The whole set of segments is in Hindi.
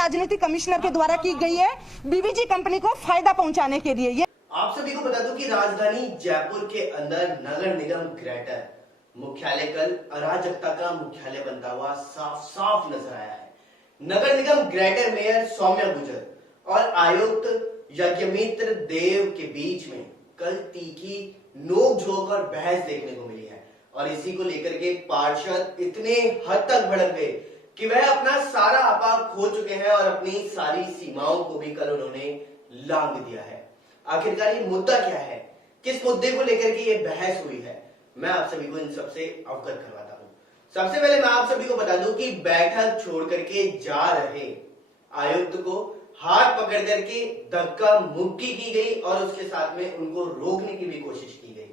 राजनीतिक कमिश्नर के द्वारा की गई है बीवीजी कंपनी को फायदा पहुंचाने के लिए। आप सभी को बता दूं कि राजधानी जयपुर के अंदर नगर निगम ग्रेटर मुख्यालय कल अराजकता का मुख्यालय बनता हुआ साफ साफ नजर आया है। नगर निगम ग्रेटर मेयर सौम्या गुर्जर और आयुक्त यज्ञमित्र देव के बीच में कल तीखी नोकझोंक और बहस देखने को मिली है और इसी को लेकर के पार्षद इतने हद तक भड़क गए कि वह अपना सारा आपा खो चुके हैं और अपनी सारी सीमाओं को भी कल उन्होंने लांघ दिया है। आखिरकार ये मुद्दा क्या है, किस मुद्दे को लेकर के ये बहस हुई है, मैं आप सभी को इन सबसे अवगत करवाता हूं। सबसे पहले मैं आप सभी को बता दूं कि बैठक छोड़ करके जा रहे आयुक्त को हाथ पकड़ करके धक्का मुक्की की गई और उसके साथ में उनको रोकने की भी कोशिश की गई।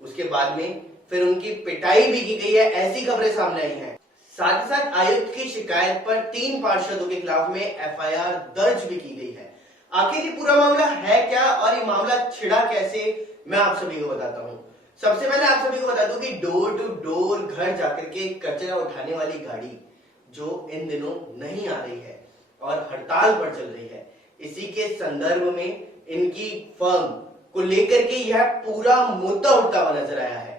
उसके बाद में फिर उनकी पिटाई भी की गई है, ऐसी खबरें सामने आई हैं। साथ ही साथ आयुक्त की शिकायत पर 3 पार्षदों के खिलाफ में एफआईआर दर्ज भी की गई है। आखिर ये पूरा मामला है क्या और ये मामला छिड़ा कैसे, मैं आप सभी को बताता हूं। सबसे पहले आप सभी को बता दूं कि डोर टू डोर घर जाकर के कचरा उठाने वाली गाड़ी जो इन दिनों नहीं आ रही है और हड़ताल पर चल रही है, इसी के संदर्भ में इनकी फर्म को लेकर के यह पूरा मुद्दा उठता हुआ नजर आया है।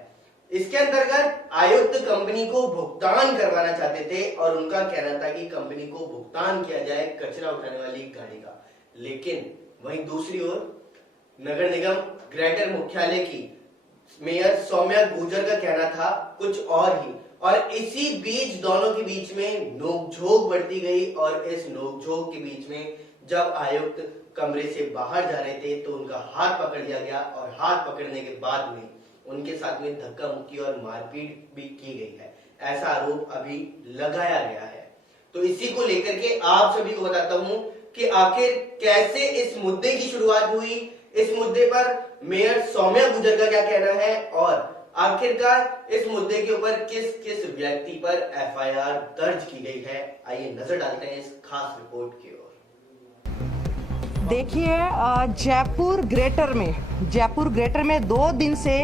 इसके अंतर्गत आयुक्त कंपनी को भुगतान करवाना चाहते थे और उनका कहना था कि कंपनी को भुगतान किया जाए कचरा उठाने वाली गाड़ी का, लेकिन वहीं दूसरी ओर नगर निगम ग्रेटर मुख्यालय की मेयर सौम्या गुर्जर का कहना था कुछ और ही, और इसी बीच दोनों के बीच में नोकझोंक बढ़ती गई और इस नोकझोंक के बीच में जब आयुक्त कमरे से बाहर जा रहे थे तो उनका हाथ पकड़ लिया गया और हाथ पकड़ने के बाद में उनके साथ में धक्का मुक्की और मारपीट भी की गई है, ऐसा आरोप अभी लगाया गया है। तो इसी को लेकर के आप सभी को बताता हूं कि आखिर कैसे इस मुद्दे की शुरुआत हुई, इस मुद्दे पर मेयर सौम्या गुर्जर का क्या कहना है और आखिरकार इस मुद्दे के ऊपर किस किस व्यक्ति पर एफआईआर दर्ज की गई है। आइए नजर डालते हैं इस खास रिपोर्ट की ओर। देखिए, जयपुर ग्रेटर में 2 दिन से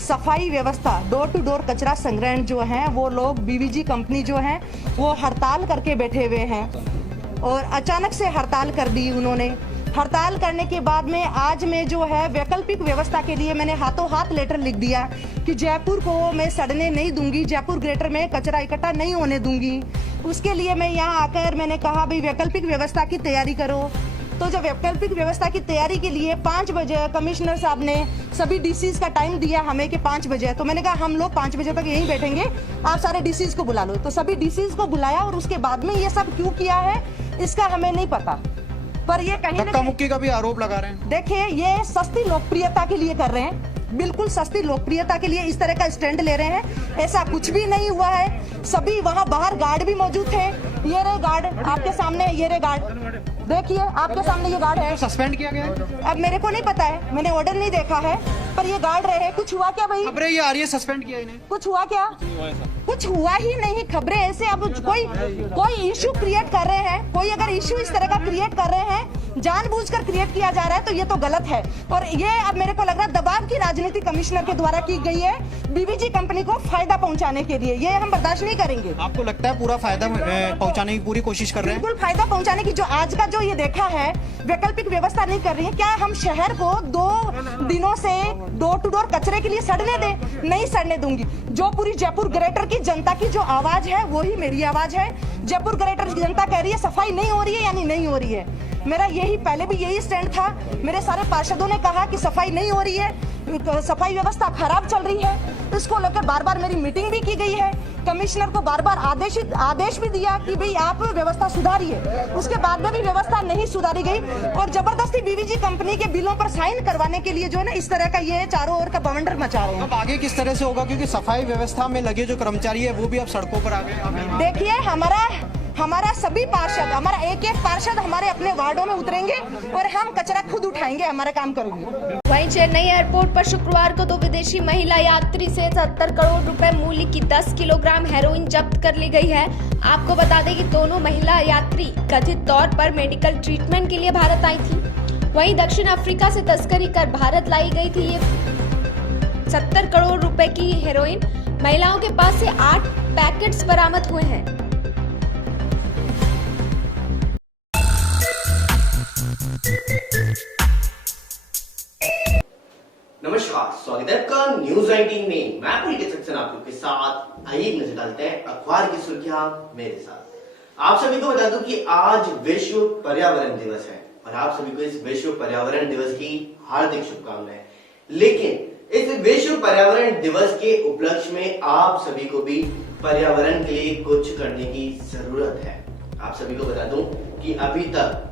सफाई व्यवस्था डोर टू डोर कचरा संग्रहण जो है वो लोग बीवीजी कंपनी जो है वो हड़ताल करके बैठे हुए हैं और अचानक से हड़ताल कर दी उन्होंने। हड़ताल करने के बाद में आज मैं जो है वैकल्पिक व्यवस्था के लिए मैंने हाथों हाथ लेटर लिख दिया कि जयपुर को मैं सड़ने नहीं दूंगी, जयपुर ग्रेटर में कचरा इकट्ठा नहीं होने दूंगी। उसके लिए मैं यहाँ आकर मैंने कहा भाई वैकल्पिक व्यवस्था की तैयारी करो। तो जब वैकल्पिक व्यवस्था की तैयारी के लिए 5 बजे कमिश्नर साहब ने सभी डीसीज का टाइम दिया हमें कि 5 बजे, तो मैंने कहा हम लोग 5 बजे तक यहीं बैठेंगे, आप सारे डीसीज को बुला लो। तो सभी डीसीज को बुलाया और उसके बाद में ये सब क्यों किया है इसका हमें नहीं पता, पर ये कहीं धक्का मुक्की का भी आरोप लगा रहे हैं। देखिए, ये सस्ती लोकप्रियता के लिए कर रहे हैं, बिल्कुल सस्ती लोकप्रियता के लिए इस तरह का स्टैंड ले रहे हैं। ऐसा कुछ भी नहीं हुआ है। सभी वहाँ बाहर गार्ड भी मौजूद थे। ये रे गार्ड आपके सामने, ये रे गार्ड देखिए आपके सामने ये गार्ड है। सस्पेंड किया गया है? अब मेरे को नहीं पता है, मैंने ऑर्डर नहीं देखा है, पर ये गार्ड रहे। कुछ हुआ क्या भाई? खबरें ये आ रही है सस्पेंड किया इन्हें। कुछ हुआ क्या? कुछ हुआ ही नहीं। खबरें ऐसे अब कोई इश्यू क्रिएट कर रहे हैं, कोई अगर इश्यू इस तरह का क्रिएट कर रहे हैं, जानबूझकर क्रिएट किया जा रहा है, तो ये तो गलत है। और ये अब मेरे को लग रहा है दबाव की राजनीति कमिश्नर के द्वारा की गई है बीवीजी कंपनी को फायदा पहुंचाने के लिए। ये हम बर्दाश्त नहीं करेंगे। आपको लगता है पूरा फायदा पहुंचाने की पूरी कोशिश कर रहे हैं? बिल्कुल फायदा पहुंचाने की। जो आज का जो ये देखा है वैकल्पिक व्यवस्था नहीं कर रही है, क्या हम शहर को 2 दिनों से डोर टू डोर कचरे के लिए सड़ने दें? नहीं सड़ने दूंगी। जो पूरी जयपुर ग्रेटर की जनता की जो आवाज है वही मेरी आवाज है। जयपुर ग्रेटर की जनता कह रही है सफाई नहीं हो रही है यानी नहीं हो रही है। मेरा यही पहले भी यही स्टैंड था। मेरे सारे पार्षदों ने कहा कि सफाई नहीं हो रही है, सफाई व्यवस्था खराब चल रही है। इसको लेकर बार बार मेरी मीटिंग भी की गई है। कमिश्नर को बार बार आदेश भी दिया कि भाई आप व्यवस्था सुधारिए। उसके बाद में भी व्यवस्था नहीं सुधारी गई और जबरदस्ती बीवीजी कंपनी के बिलों पर साइन करवाने के लिए जो है ना इस तरह का ये चारों ओर का बवंडर मचा रहे हैं। अब आगे किस तरह से होगा, क्योंकि सफाई व्यवस्था में लगे जो कर्मचारी है वो भी अब सड़कों पर आ गए। देखिए, हमारा सभी पार्षद, हमारा एक पार्षद हमारे अपने वार्डों में उतरेंगे और हम कचरा खुद उठाएंगे, हमारा काम करेंगे। वहीं चेन्नई एयरपोर्ट पर शुक्रवार को 2 विदेशी महिला यात्री से 70 करोड़ रुपए मूल्य की 10 किलोग्राम हेरोइन जब्त कर ली गई है। आपको बता दें कि दोनों महिला यात्री कथित तौर पर मेडिकल ट्रीटमेंट के लिए भारत आई थी। वहीं दक्षिण अफ्रीका से तस्करी कर भारत लाई गई थी ये 70 करोड़ रुपए की हेरोइन। महिलाओं के पास से 8 पैकेट्स बरामद हुए हैं। स्वागत है आपका न्यूज 19 में। मैं पॉलिटिक्स सेक्शन आप लोग के साथ। आइए एक नजर डालते हैं अखबार की सुर्खियां मेरे साथ। आप सभी को बता दूं कि आज विश्व पर्यावरण दिवस है और आप सभी को इस विश्व पर्यावरण दिवस की हार्दिक शुभकामनाएं। लेकिन इस विश्व पर्यावरण दिवस के उपलक्ष्य में आप सभी को भी पर्यावरण के लिए कुछ करने की जरूरत है। आप सभी को बता दूं कि अभी तक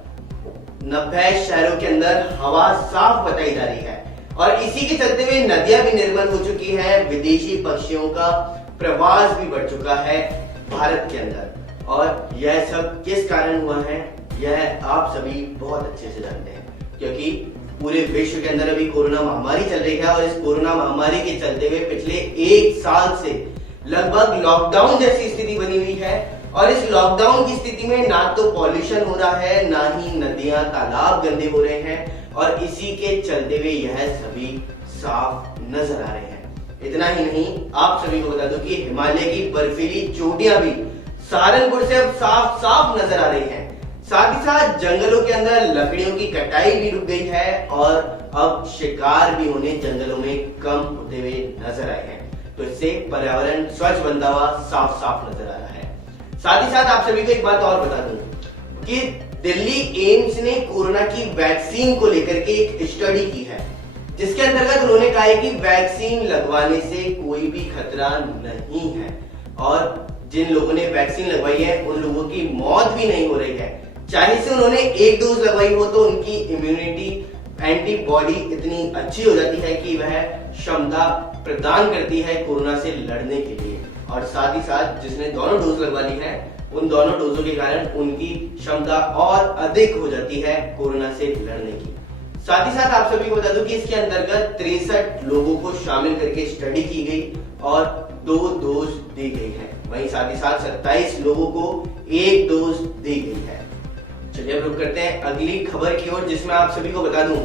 90 शहरों के अंदर हवा साफ बताई जा रही है और इसी के चलते हुए नदियां भी निर्मल हो चुकी है। विदेशी पक्षियों का प्रवास भी बढ़ चुका है भारत के अंदर। और यह सब किस कारण हुआ है यह आप सभी बहुत अच्छे से जानते हैं, क्योंकि पूरे विश्व के अंदर अभी कोरोना महामारी चल रही है और इस कोरोना महामारी के चलते हुए पिछले 1 साल से लगभग लॉकडाउन जैसी स्थिति बनी हुई है। और इस लॉकडाउन की स्थिति में ना तो पॉल्यूशन हो रहा है, ना ही नदियां तालाब गंदे हो रहे हैं और इसी के चलते हुए यह सभी साफ नजर आ रहे हैं। इतना ही नहीं, आप सभी को बता दूं कि हिमालय की बर्फीली चोटियां भी सहारनपुर से अब साफ साफ नजर आ रही हैं। साथ ही साथ जंगलों के अंदर लकड़ियों की कटाई भी रुक गई है और अब शिकार भी होने जंगलों में कम होते हुए नजर आए हैं। तो इससे पर्यावरण स्वच्छ बनता हुआ साफ साफ नजर आ रहा है। साथ ही साथ आप सभी को एक बात और बता दूं कि दिल्ली एम्स ने कोरोना की वैक्सीन को लेकर के एक स्टडी की है, जिसके अंतर्गत उन्होंने कहा है कि वैक्सीन लगवाने से कोई भी खतरा नहीं है और जिन लोगों ने वैक्सीन लगवाई है उन लोगों की मौत भी नहीं हो रही है। चाहे से उन्होंने 1 डोज लगवाई हो तो उनकी इम्यूनिटी एंटीबॉडी इतनी अच्छी हो जाती है कि वह क्षमता प्रदान करती है कोरोना से लड़ने के लिए। और साथ ही साथ जिसने दोनों डोज लगवा ली है उन दोनों डोजों के कारण उनकी क्षमता और अधिक हो जाती है कोरोना से लड़ने की। साथ ही साथ आप सभी को बता दूं कि इसके अंतर्गत 63 लोगों को शामिल करके स्टडी की गई और 2 डोज दी गई है। वहीं साथ ही साथ 27 लोगों को 1 डोज दी गई है। चलिए अब रुक करते हैं अगली खबर की ओर, जिसमें आप सभी को बता दूं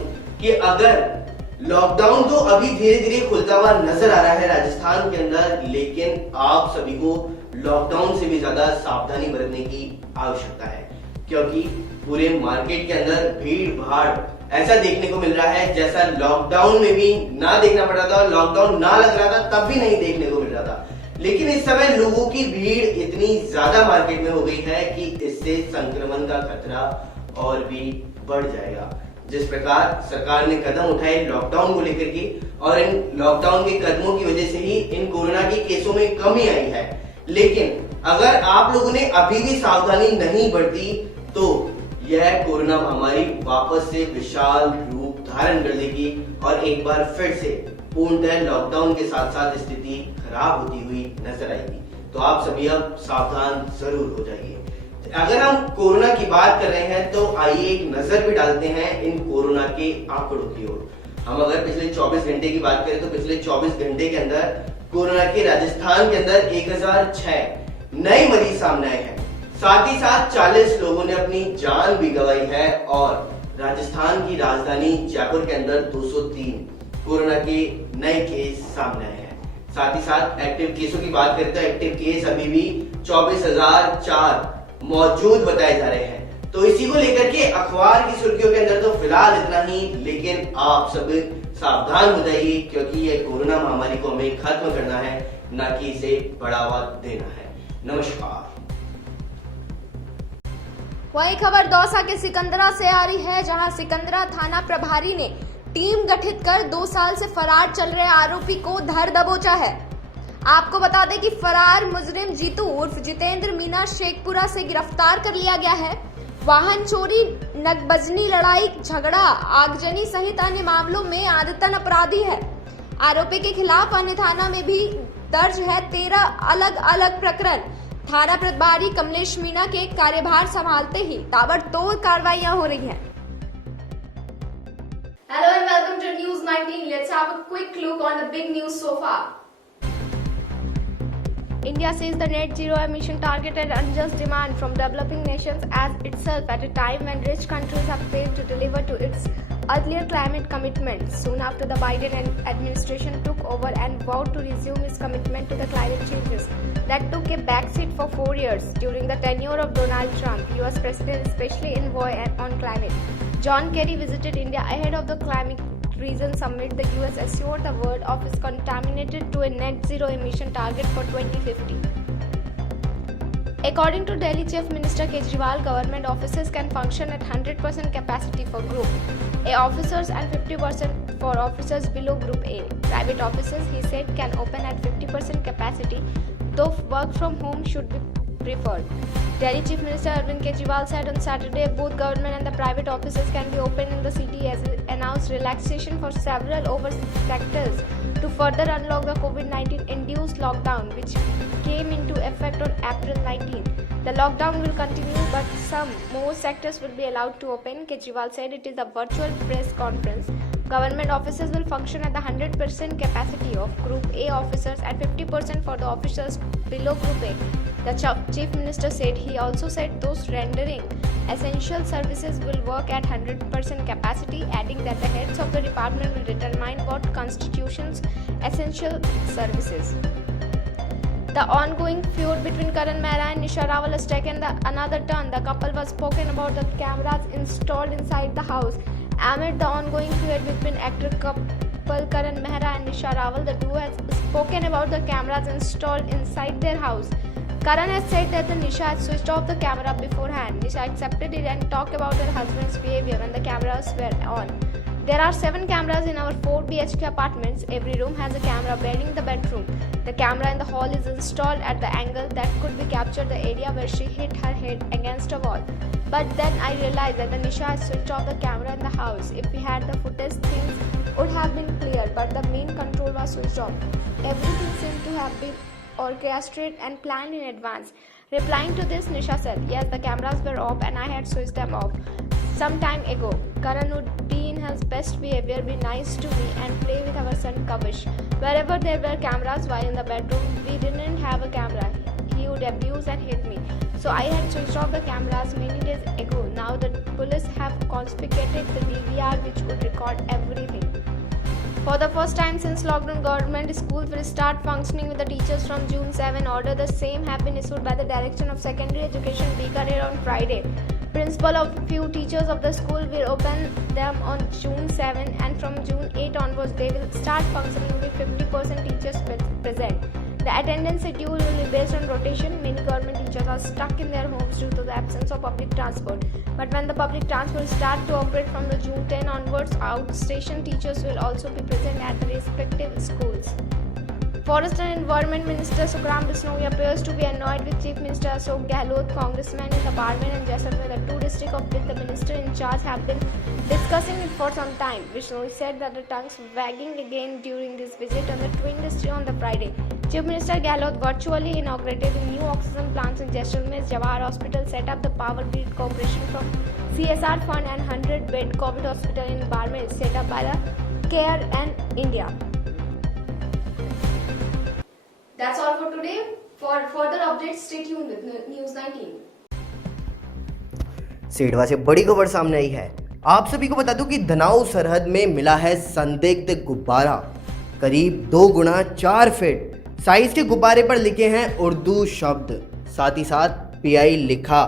कि अगर लॉकडाउन तो अभी धीरे धीरे खुलता हुआ नजर आ रहा है राजस्थान के अंदर, लेकिन आप सभी को लॉकडाउन से भी ज्यादा सावधानी बरतने की आवश्यकता है, क्योंकि पूरे मार्केट के अंदर भीड़ भाड़ ऐसा देखने को मिल रहा है जैसा लॉकडाउन में भी ना देखना पड़ रहा था। लॉकडाउन ना लग रहा था तब भी नहीं देखने को मिल रहा था, लेकिन इस समय लोगों की भीड़ इतनी ज्यादा मार्केट में हो गई है कि इससे संक्रमण का खतरा और भी बढ़ जाएगा। जिस प्रकार सरकार ने कदम उठाए लॉकडाउन को लेकर के और इन लॉकडाउन के कदमों की वजह से ही इन कोरोना के केसों में कमी आई है, लेकिन अगर आप लोगों ने अभी भी सावधानी नहीं बरती तो यह कोरोना महामारी वापस से विशाल रूप धारण कर लेगी और एक बार फिर से पूर्णतः लॉकडाउन के साथ साथ स्थिति खराब होती हुई नजर आएगी। तो आप सभी अब सावधान जरूर हो जाइए। अगर हम कोरोना की बात कर रहे हैं तो आइए एक नजर भी डालते हैं इन कोरोना के आंकड़ों की ओर। हम अगर पिछले 24 घंटे की बात करें तो पिछले 24 घंटे के अंदर कोरोना के राजस्थान के अंदर 1006 नए मरीज सामने आए हैं। साथ ही साथ 40 लोगों ने अपनी जान भी गंवाई है और राजस्थान की राजधानी जयपुर के अंदर 203 कोरोना के नए केस सामने आए हैं। साथ ही साथ एक्टिव केसों की बात करें तो एक्टिव केस अभी भी 24,004 मौजूद बताए जा रहे हैं। तो इसी को लेकर के अखबार की सुर्खियों के अंदर तो फिलहाल इतना ही, लेकिन आप सब सावधान हो जाइए क्योंकि ये कोरोना महामारी को हमें खत्म करना है, ना कि इसे बढ़ावा देना है। नमस्कार। वही खबर दौसा के सिकंदरा से आ रही है, जहां सिकंदरा थाना प्रभारी ने टीम गठित कर 2 साल से फरार चल रहे आरोपी को धर दबोचा है। आपको बता दें कि फरार मुजरिम जीतू उर्फ जितेंद्र मीना शेखपुरा से गिरफ्तार कर लिया गया है। वाहन चोरी, नकबजनी, लड़ाई झगड़ा, आगजनी सहित अन्य मामलों में आदतन अपराधी है। आरोपी के खिलाफ अन्य थाना में भी दर्ज है 13 अलग अलग प्रकरण। थाना प्रभारी कमलेश मीना के कार्यभार संभालते ही ताबड़तोड़ कार्रवाइयां हो रही हैं। Hello and welcome to News 19. Let's have a quick look on the big news so far. India sees the net zero emission target an unjust demand from developing nations as itself at a time when rich countries have failed to deliver to its earlier climate commitments. Soon after the Biden administration took over and vowed to resume its commitment to the climate changes that took a backseat for 4 years during the tenure of Donald Trump, US President, especially in war on climate. John Kerry visited India ahead of the climate reasons amid the US assured the world of its contaminated to a net zero emission target for 2050. According to Delhi Chief Minister Kejriwal, government offices can function at 100% capacity for Group A officers and 50% for officers below Group A. Private offices, he said, can open at 50% capacity, though work from home should be preferred. Delhi Chief Minister Arvind Kejriwal said on Saturday both government and the private offices can be opened in the city as it announced relaxation for several overseas sectors to further unlock the COVID-19 induced lockdown which came into effect on April 19. The lockdown will continue but some more sectors will be allowed to open. Kejriwal said it is a virtual press conference. Government offices will function at the 100% capacity of Group A officers and 50% for the officers below Group A. The Chief Minister said he also said those rendering essential services will work at 100% capacity, adding that the heads of the department will determine what constitutes essential services. The ongoing feud between Karan Mehra and Nisha Rawal has taken another turn. The couple was spoken about the cameras installed inside the house. Amid the ongoing feud between actor couple Karan Mehra and Nisha Rawal, the duo has spoken about the cameras installed inside their house. Karan has said that Nisha had switched off the camera beforehand. Nisha accepted it and talked about her husband's behavior when the cameras were on. There are 7 cameras in our 4 BHK apartments. Every room has a camera bedding the bedroom. The camera in the hall is installed at the angle that could be captured the area where she hit her head against a wall. But then I realized that Nisha had switched off the camera in the house. If we had the footage, things would have been clear, but the main control was switched off. Everything seemed to have been orchestrated and planned in advance. Replying to this, Nisha said, yes, the cameras were off and I had switched them off some time ago. Karan would be in his best behavior, be nice to me and play with our son Kavish. Wherever there were cameras while in the bedroom, we didn't have a camera. He would abuse and hit me. So I had switched off the cameras many days ago. Now the police have confiscated the DVR which would record everything. For the first time since lockdown, government schools will start functioning with the teachers from June 7. Order the same have been issued by the Direction of Secondary Education Bikaner on Friday. Principal of few teachers of the school will open them on June 7 and from June 8 onwards they will start functioning with 50% teachers present. The attendance schedule will be based on rotation. Many government teachers are stuck in their homes due to the absence of public transport. But when the public transport starts to operate from the June 10 onwards, outstation teachers will also be present at the respective schools. Forest and Environment Minister Sukram Bishnoi appears to be annoyed with Chief Minister Ashok Gehlot. Congressmen in the Barmer and Jaisalmer, the 2 districts of which the minister in charge have been discussing it for some time. Bishnoi said that the tongues wagging again during this visit on the twin district on the Friday. Chief Minister Gehlot virtually inaugurated the new oxygen plants in Jaisalmer's Jawahar Hospital, set up the Power Grid Corporation from CSR Fund and 100-bed COVID hospital in Barmer is set up by the CARE and India. That's all for today. For further updates, stay tuned with News 19. सेठवा से बड़ी खबर सामने आई है। आप सभी को बता दूं कि धनाऊ सरहद में मिला है संदिग्ध गुब्बारा। करीब 2 गुना 4 फीट साइज के गुब्बारे पर लिखे हैं उर्दू शब्द, साथ ही साथ पीआई लिखा।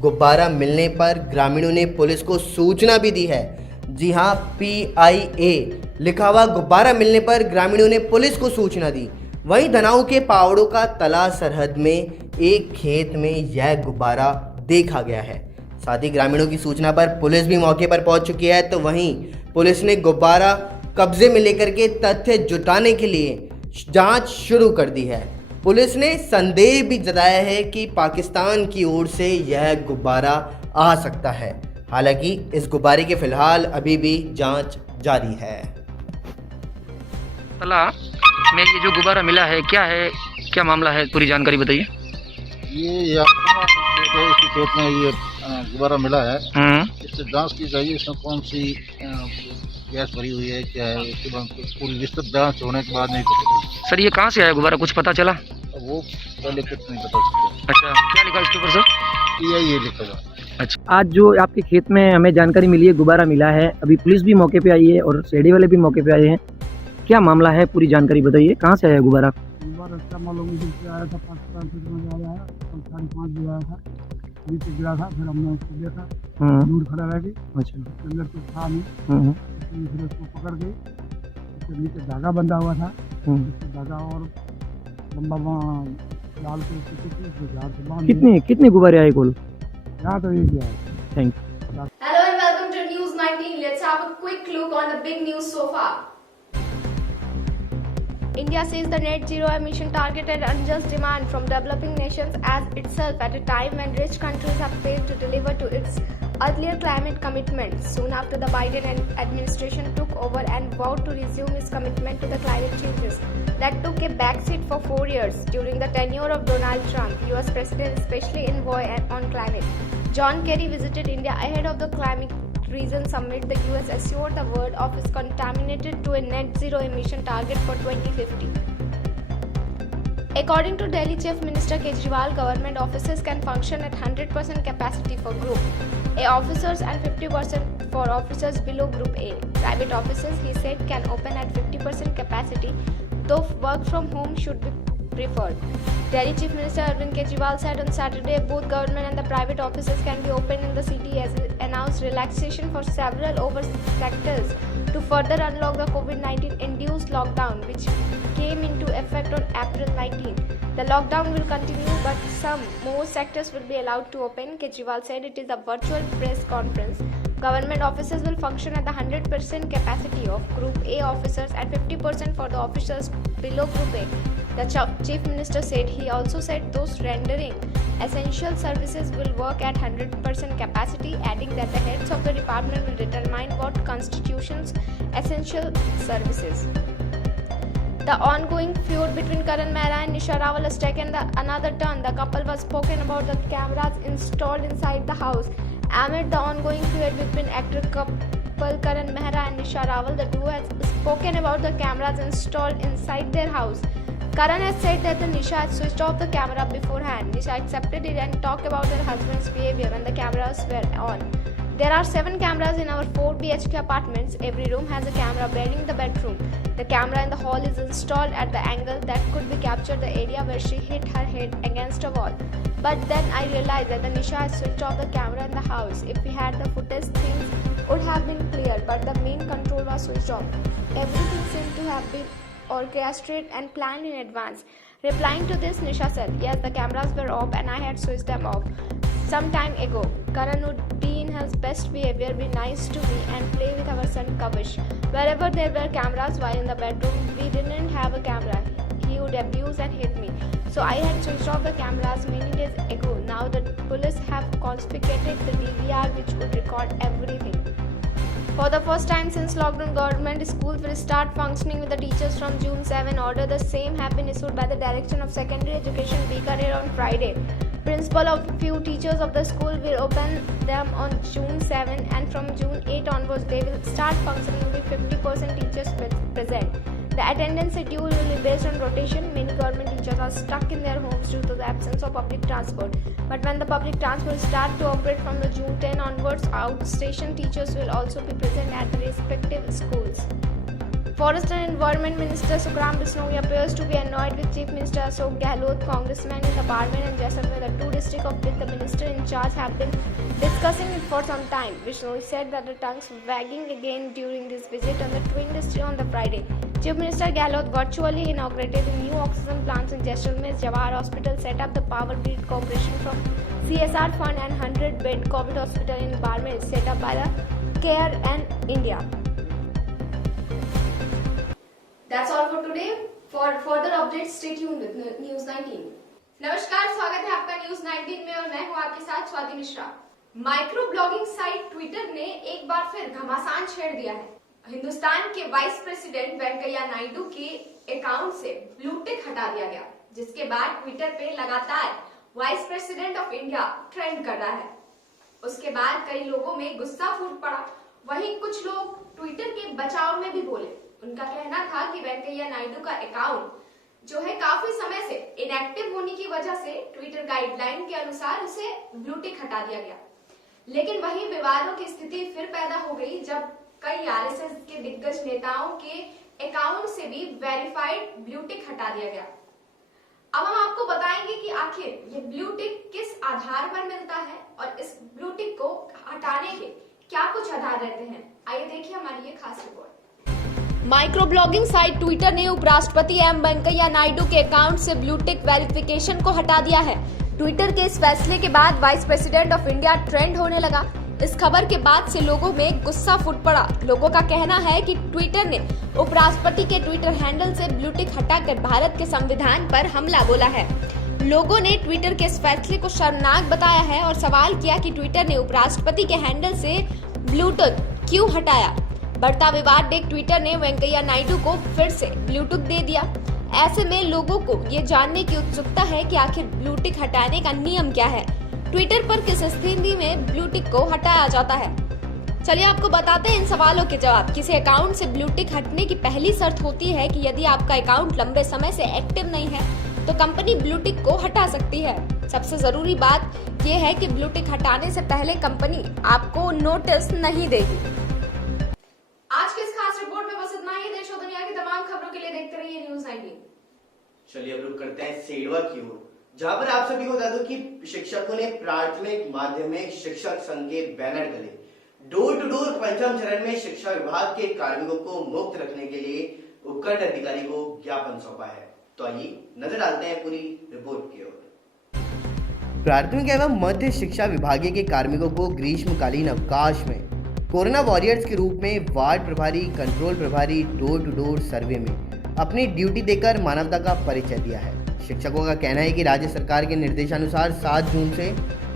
गुब्बारा मिलने पर ग्रामीणों ने पुलिस को सूचना भी दी है। जी हां, PIA लिखा हुआ गुब्बारा मिलने पर ग्रामीणों ने पुलिस को सूचना दी। वहीं धनाऊ के पावड़ों का तला सरहद में एक खेत में यह गुब्बारा देखा गया है। साथ ही ग्रामीणों की सूचना पर पुलिस भी मौके पर पहुंच चुकी है। तो वहीं पुलिस ने गुब्बारा कब्जे में लेकर के तथ्य जुटाने के लिए जांच शुरू कर दी है। पुलिस ने संदेह भी जताया है कि पाकिस्तान की ओर से यह गुब्बारा आ सकता है। हालांकि इस गुब्बारे के फिलहाल अभी भी जांच जारी है। तला में ये जो गुब्बारा मिला है, क्या मामला है, पूरी जानकारी बताइए। ये इसके खेत में ये गुब्बारा मिला है, इससे जांच की जाइए इसमें कौन सी गैस भरी हुई है, क्या है, उसके बाद पूरी विस्तृत जांच होने के बाद नहीं पता। सर ये कहाँ से आया गुब्बारा, कुछ पता चला? वो पहले कुछ नहीं पता सकते। अच्छा, क्या लिखा इसके ऊपर सर? PIA लिखा हुआ। अच्छा, आज जो आपके खेत में हमें जानकारी मिली है गुब्बारा मिला है, अभी पुलिस भी मौके पे आई है और सीडी वाले भी मौके पे आए हैं। क्या मामला है, पूरी जानकारी बताइए, कहाँ से आया गुब्बारा? अच्छा मालूम आया था, पाकिस्तान से आया है, 5:30 बजे आया था, नीचे गिरा था, फिर हमने उसको देखा, दूर खड़ा रह गई। अच्छा, अंदर कुछ था नहीं, पुलिस ने उसको पकड़ के उसके नीचे धागा बंधा हुआ था, उसको धागा और लंबा वहाँ डाल के उसको झाड़ से बांध दिया। कितने गुब्बारे आए कुल? यहाँ तो एक ही है। Thank Hello and welcome to News 19. Let's have a quick look on the big news so far. India sees the net zero emission target an unjust demand from developing nations as itself at a time when rich countries have failed to deliver to its earlier climate commitments. Soon after the Biden administration took over and vowed to resume its commitment to the climate changes that took a backseat for 4 years during the tenure of Donald Trump, US President especially envoy on climate. John Kerry visited India ahead of the climate Region Summit. The US assured the world of its contaminated to a net zero emission target for 2050. According to Delhi Chief Minister Kejriwal, government offices can function at 100% capacity for Group A officers and 50% for officers below Group A. Private offices, he said, can open at 50% capacity, though work from home should be preferred. Delhi Chief Minister Arvind Kejriwal said on Saturday both government and the private offices can be opened in the city as it announced relaxation for several over sectors to further unlock the COVID-19 induced lockdown which came into effect on April 19. The lockdown will continue but some more sectors will be allowed to open. Kejriwal said it is a virtual press conference. Government offices will function at the 100% capacity of Group A officers and 50% for the officers below Group A. The Chief Minister said he also said those rendering essential services will work at 100% capacity, adding that the heads of the department will determine what constitutes essential services. The ongoing feud between Karan Mehra and Nisha Rawal has taken another turn. The couple was spoken about the cameras installed inside the house. Amid the ongoing feud between actor couple Karan Mehra and Nisha Rawal, the duo has spoken about the cameras installed inside their house. Karan has said that the Nisha had switched off the camera beforehand. Nisha accepted it and talked about her husband's behavior when the cameras were on. There are 7 cameras in our 4 BHK apartments. Every room has a camera bearing the bedroom. The camera in the hall is installed at the angle that could be captured the area where she hit her head against a wall. But then I realized that the Nisha had switched off the camera in the house. If we had the footage, things would have been clear, but the main control was switched off. Everything seemed to have been orchestrated and planned in advance. Replying to this, Nisha said, yes, the cameras were off and I had switched them off some time ago. Karan would be in his best behavior, be nice to me and play with our son Kavish. Wherever there were cameras while in the bedroom, we didn't have a camera. He would abuse and hit me. So I had switched off the cameras many days ago. Now the police have confiscated the DVR which would record everything. For the first time since lockdown, government schools will start functioning with the teachers from June 7. Order the same have been issued by the Direction of Secondary Education Bikaner on Friday. Principal of few teachers of the school will open them on June 7 and from June 8 onwards they will start functioning with 50% teachers present. The attendance schedule will be based on rotation. Many government teachers are stuck in their homes due to the absence of public transport. But when the public transport starts to operate from the June 10 onwards, outstation teachers will also be present at the respective schools. Forest and Environment Minister Sukram Bisnoy appears to be annoyed with Chief Minister Ashok Gehlot. Congressmen in the Parliament and Jaisalmer, the 2 districts of which the minister in charge have been discussing it for some time. Bisnoy said that the tongues wagging again during this visit on the Twin District on the Friday. Chief Minister Gehlot virtually inaugurated the new oxygen plants in Jaisalmer's Jawahar Hospital, set up the Power Grid Corporation from CSR Fund and 100-bed COVID hospital in Barmer set up by the CARE and India. That's all for today. For further updates, stay tuned with News 19. नमस्कार, स्वागत है आपका News 19 में और मैं हूँ आपके साथ Swati Mishra. Micro blogging site Twitter ने एक बार फिर घमासान छेड़ दिया है। हिंदुस्तान के वाइस प्रेसिडेंट वेंकैया नायडू के अकाउंट से ब्लू टिक हटा दिया गया, जिसके बाद ट्विटर पे लगातार vice president of India trend कर रहा है। उसके बाद कई लोगों में गुस्सा फूट पड़ा। वहीं कुछ लोग ट्विटर के बचाव में भी बोले। उनका कहना था कि वेंकैया नायडू का अकाउंट जो है काफी समय से इनएक्टिव होने की वजह से ट्विटर गाइडलाइन के अनुसार उसे ब्लू टिक हटा दिया गया। लेकिन वही विवादों की स्थिति फिर पैदा हो गई जब कई आरएसएस के दिग्गज नेताओं के अकाउंट से भी वेरीफाइड ब्लू टिक हटा दिया गया। अब हम आपको बताएंगे कि आखिर ये ब्लू टिक किस आधार पर मिलता है और इस ब्लू टिक को हटाने के क्या कुछ आधार रहते हैं। आइए देखिए हमारी ये खास report. Micro blogging site Twitter ने उपराष्ट्रपति एम वेंकैया नायडू के अकाउंट से ब्लू टिक वेरिफिकेशन को हटा दिया है। ट्विटर के इस फैसले के बाद vice president of India trend होने लगा। इस खबर के बाद से लोगों में गुस्सा फूट पड़ा। लोगों का कहना है कि ट्विटर ने उपराष्ट्रपति के ट्विटर हैंडल से ब्लू टिक हटाकर भारत के संविधान पर हमला बोला है। लोगों ने ट्विटर के इस फैसले को शर्मनाक बताया है और सवाल किया कि ट्विटर ने उपराष्ट्रपति के हैंडल से ब्लू टिक क्यों हटाया। बढ़ता विवाद देख ट्विटर ने वेंकैया नायडू को फिर से ब्लू टिक दे दिया। ऐसे में लोगों को ये जानने की उत्सुकता है कि आखिर ब्लू टिक हटाने का नियम क्या है, ट्विटर पर किस स्थिति में ब्लू टिक को हटाया जाता है। चलिए आपको बताते हैं इन सवालों के जवाब। किसी अकाउंट से ब्लू टिक हटने की पहली शर्त होती है कि यदि आपका अकाउंट लंबे समय से एक्टिव नहीं है तो कंपनी ब्लू टिक को हटा सकती है। सबसे जरूरी बात यह है कि ब्लू टिक हटाने से पहले कंपनी आपको नोटिस नहीं देगी। आज के इस खास रिपोर्ट में बस इतना ही। देश और दुनिया की तमाम खबरों के लिए देखते रहिए न्यूज़ 19। चलिए अब रुक करते हैं सेडवा की ओर, जहां पर आप सभी को बता दूं कि शिक्षकों ने प्राथमिक माध्यमिक शिक्षक संघ के बैनर तले डोर टू डोर पंचम चरण में शिक्षा विभाग के कार्मिकों को मुक्त रखने के लिए उपखंड अधिकारी को ज्ञापन सौंपा है। तो आइए नजर डालते हैं पूरी रिपोर्ट की ओर। प्राथमिक एवं मध्य शिक्षा विभाग के कार्मिकों को ग्रीष्मकालीन अवकाश में कोरोना वॉरियर्स के रूप में वार्ड प्रभारी, कंट्रोल प्रभारी, डोर टू डोर सर्वे में अपनी ड्यूटी देकर मानवता का परिचय दिया है। शिक्षकों का कहना है कि राज्य सरकार के निर्देशानुसार 7 जून से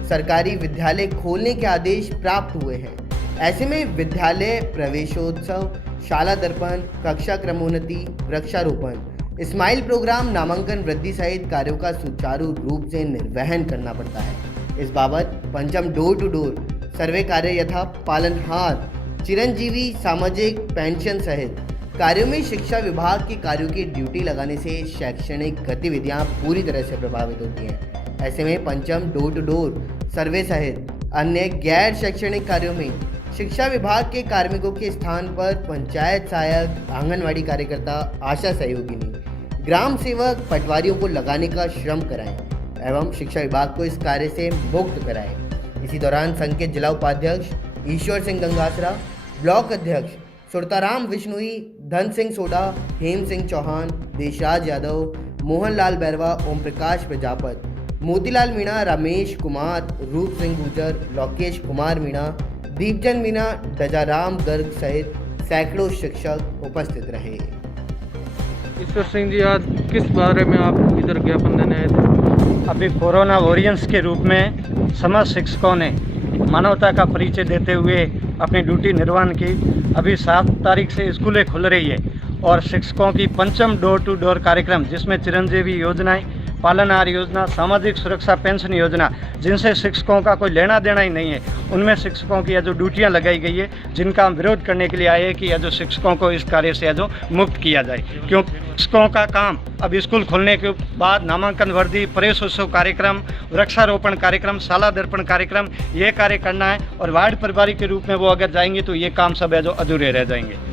सरकारी विद्यालय खोलने के आदेश प्राप्त हुए हैं। ऐसे में विद्यालय प्रवेशोत्सव, शाला दर्पण, कक्षा क्रमोन्नति, वृक्षारोपण, स्माइल प्रोग्राम, नामांकन वृद्धि सहित कार्यों का सुचारू रूप से निर्वहन करना पड़ता है। इस बाबत पंचम डोर टू डोर सर्वे कार्य यथा पालनहार, चिरंजीवी सामाजिक पेंशन सहित कार्यों में शिक्षा विभाग के कार्यों की ड्यूटी लगाने से शैक्षणिक गतिविधियां पूरी तरह से प्रभावित होती हैं। ऐसे में पंचम डोर टू डोर सर्वे सहित अन्य गैर शैक्षणिक कार्यों में शिक्षा विभाग के कार्मिकों के स्थान पर पंचायत सहायक, आंगनवाड़ी कार्यकर्ता, आशा सहयोगिनी, ग्राम सेवक, पटवारियों को लगाने का श्रम कराएं एवं शिक्षा विभाग को इस कार्य से मुक्त कराएं। इसी दौरान संघ के जिला उपाध्यक्ष ईश्वर सिंह गंगासरा, ब्लॉक अध्यक्ष सुरताराम विश्नोई, धन सिंह सोडा, हेम सिंह चौहान, देशराज यादव, मोहनलाल बैरवा, ओम प्रकाश प्रजापत, मोतीलाल मीणा, रमेश कुमार, रूप सिंह गुजर, लोकेश कुमार मीणा, दीपचंद मीणा, डजाराम गर्ग सहित सैकड़ों शिक्षक उपस्थित रहे। ईश्वर सिंह जी, आज किस बारे में आप इधर ज्ञापन देने आए थे? अभी कोरोना वॉरियर्स के रूप में समस्त शिक्षकों ने मानवता का परिचय देते हुए अपनी ड्यूटी निर्वहन की। अभी 7 तारीख से स्कूलें खुल रही है और शिक्षकों की पंचम डोर टू डोर कार्यक्रम, जिसमें चिरंजीवी योजनाएं, पालनहार योजना, सामाजिक सुरक्षा पेंशन योजना, जिनसे शिक्षकों का कोई लेना देना ही नहीं है, उनमें शिक्षकों की जो ड्यूटियां लगाई गई है, जिनका हम विरोध करने के लिए आए हैं कि जो शिक्षकों को इस कार्य से जो मुक्त किया जाए। क्योंकि शिक्षकों का काम अब स्कूल खुलने के बाद नामांकन वर्दी, प्रवेशोत्सव कार्यक्रम, वृक्षारोपण कार्यक्रम, शाला दर्पण कार्यक्रम, ये कार्य करना है और वार्ड प्रभारी के रूप में वो अगर जाएंगे तो ये काम सब है जो अधूरे रह जाएंगे।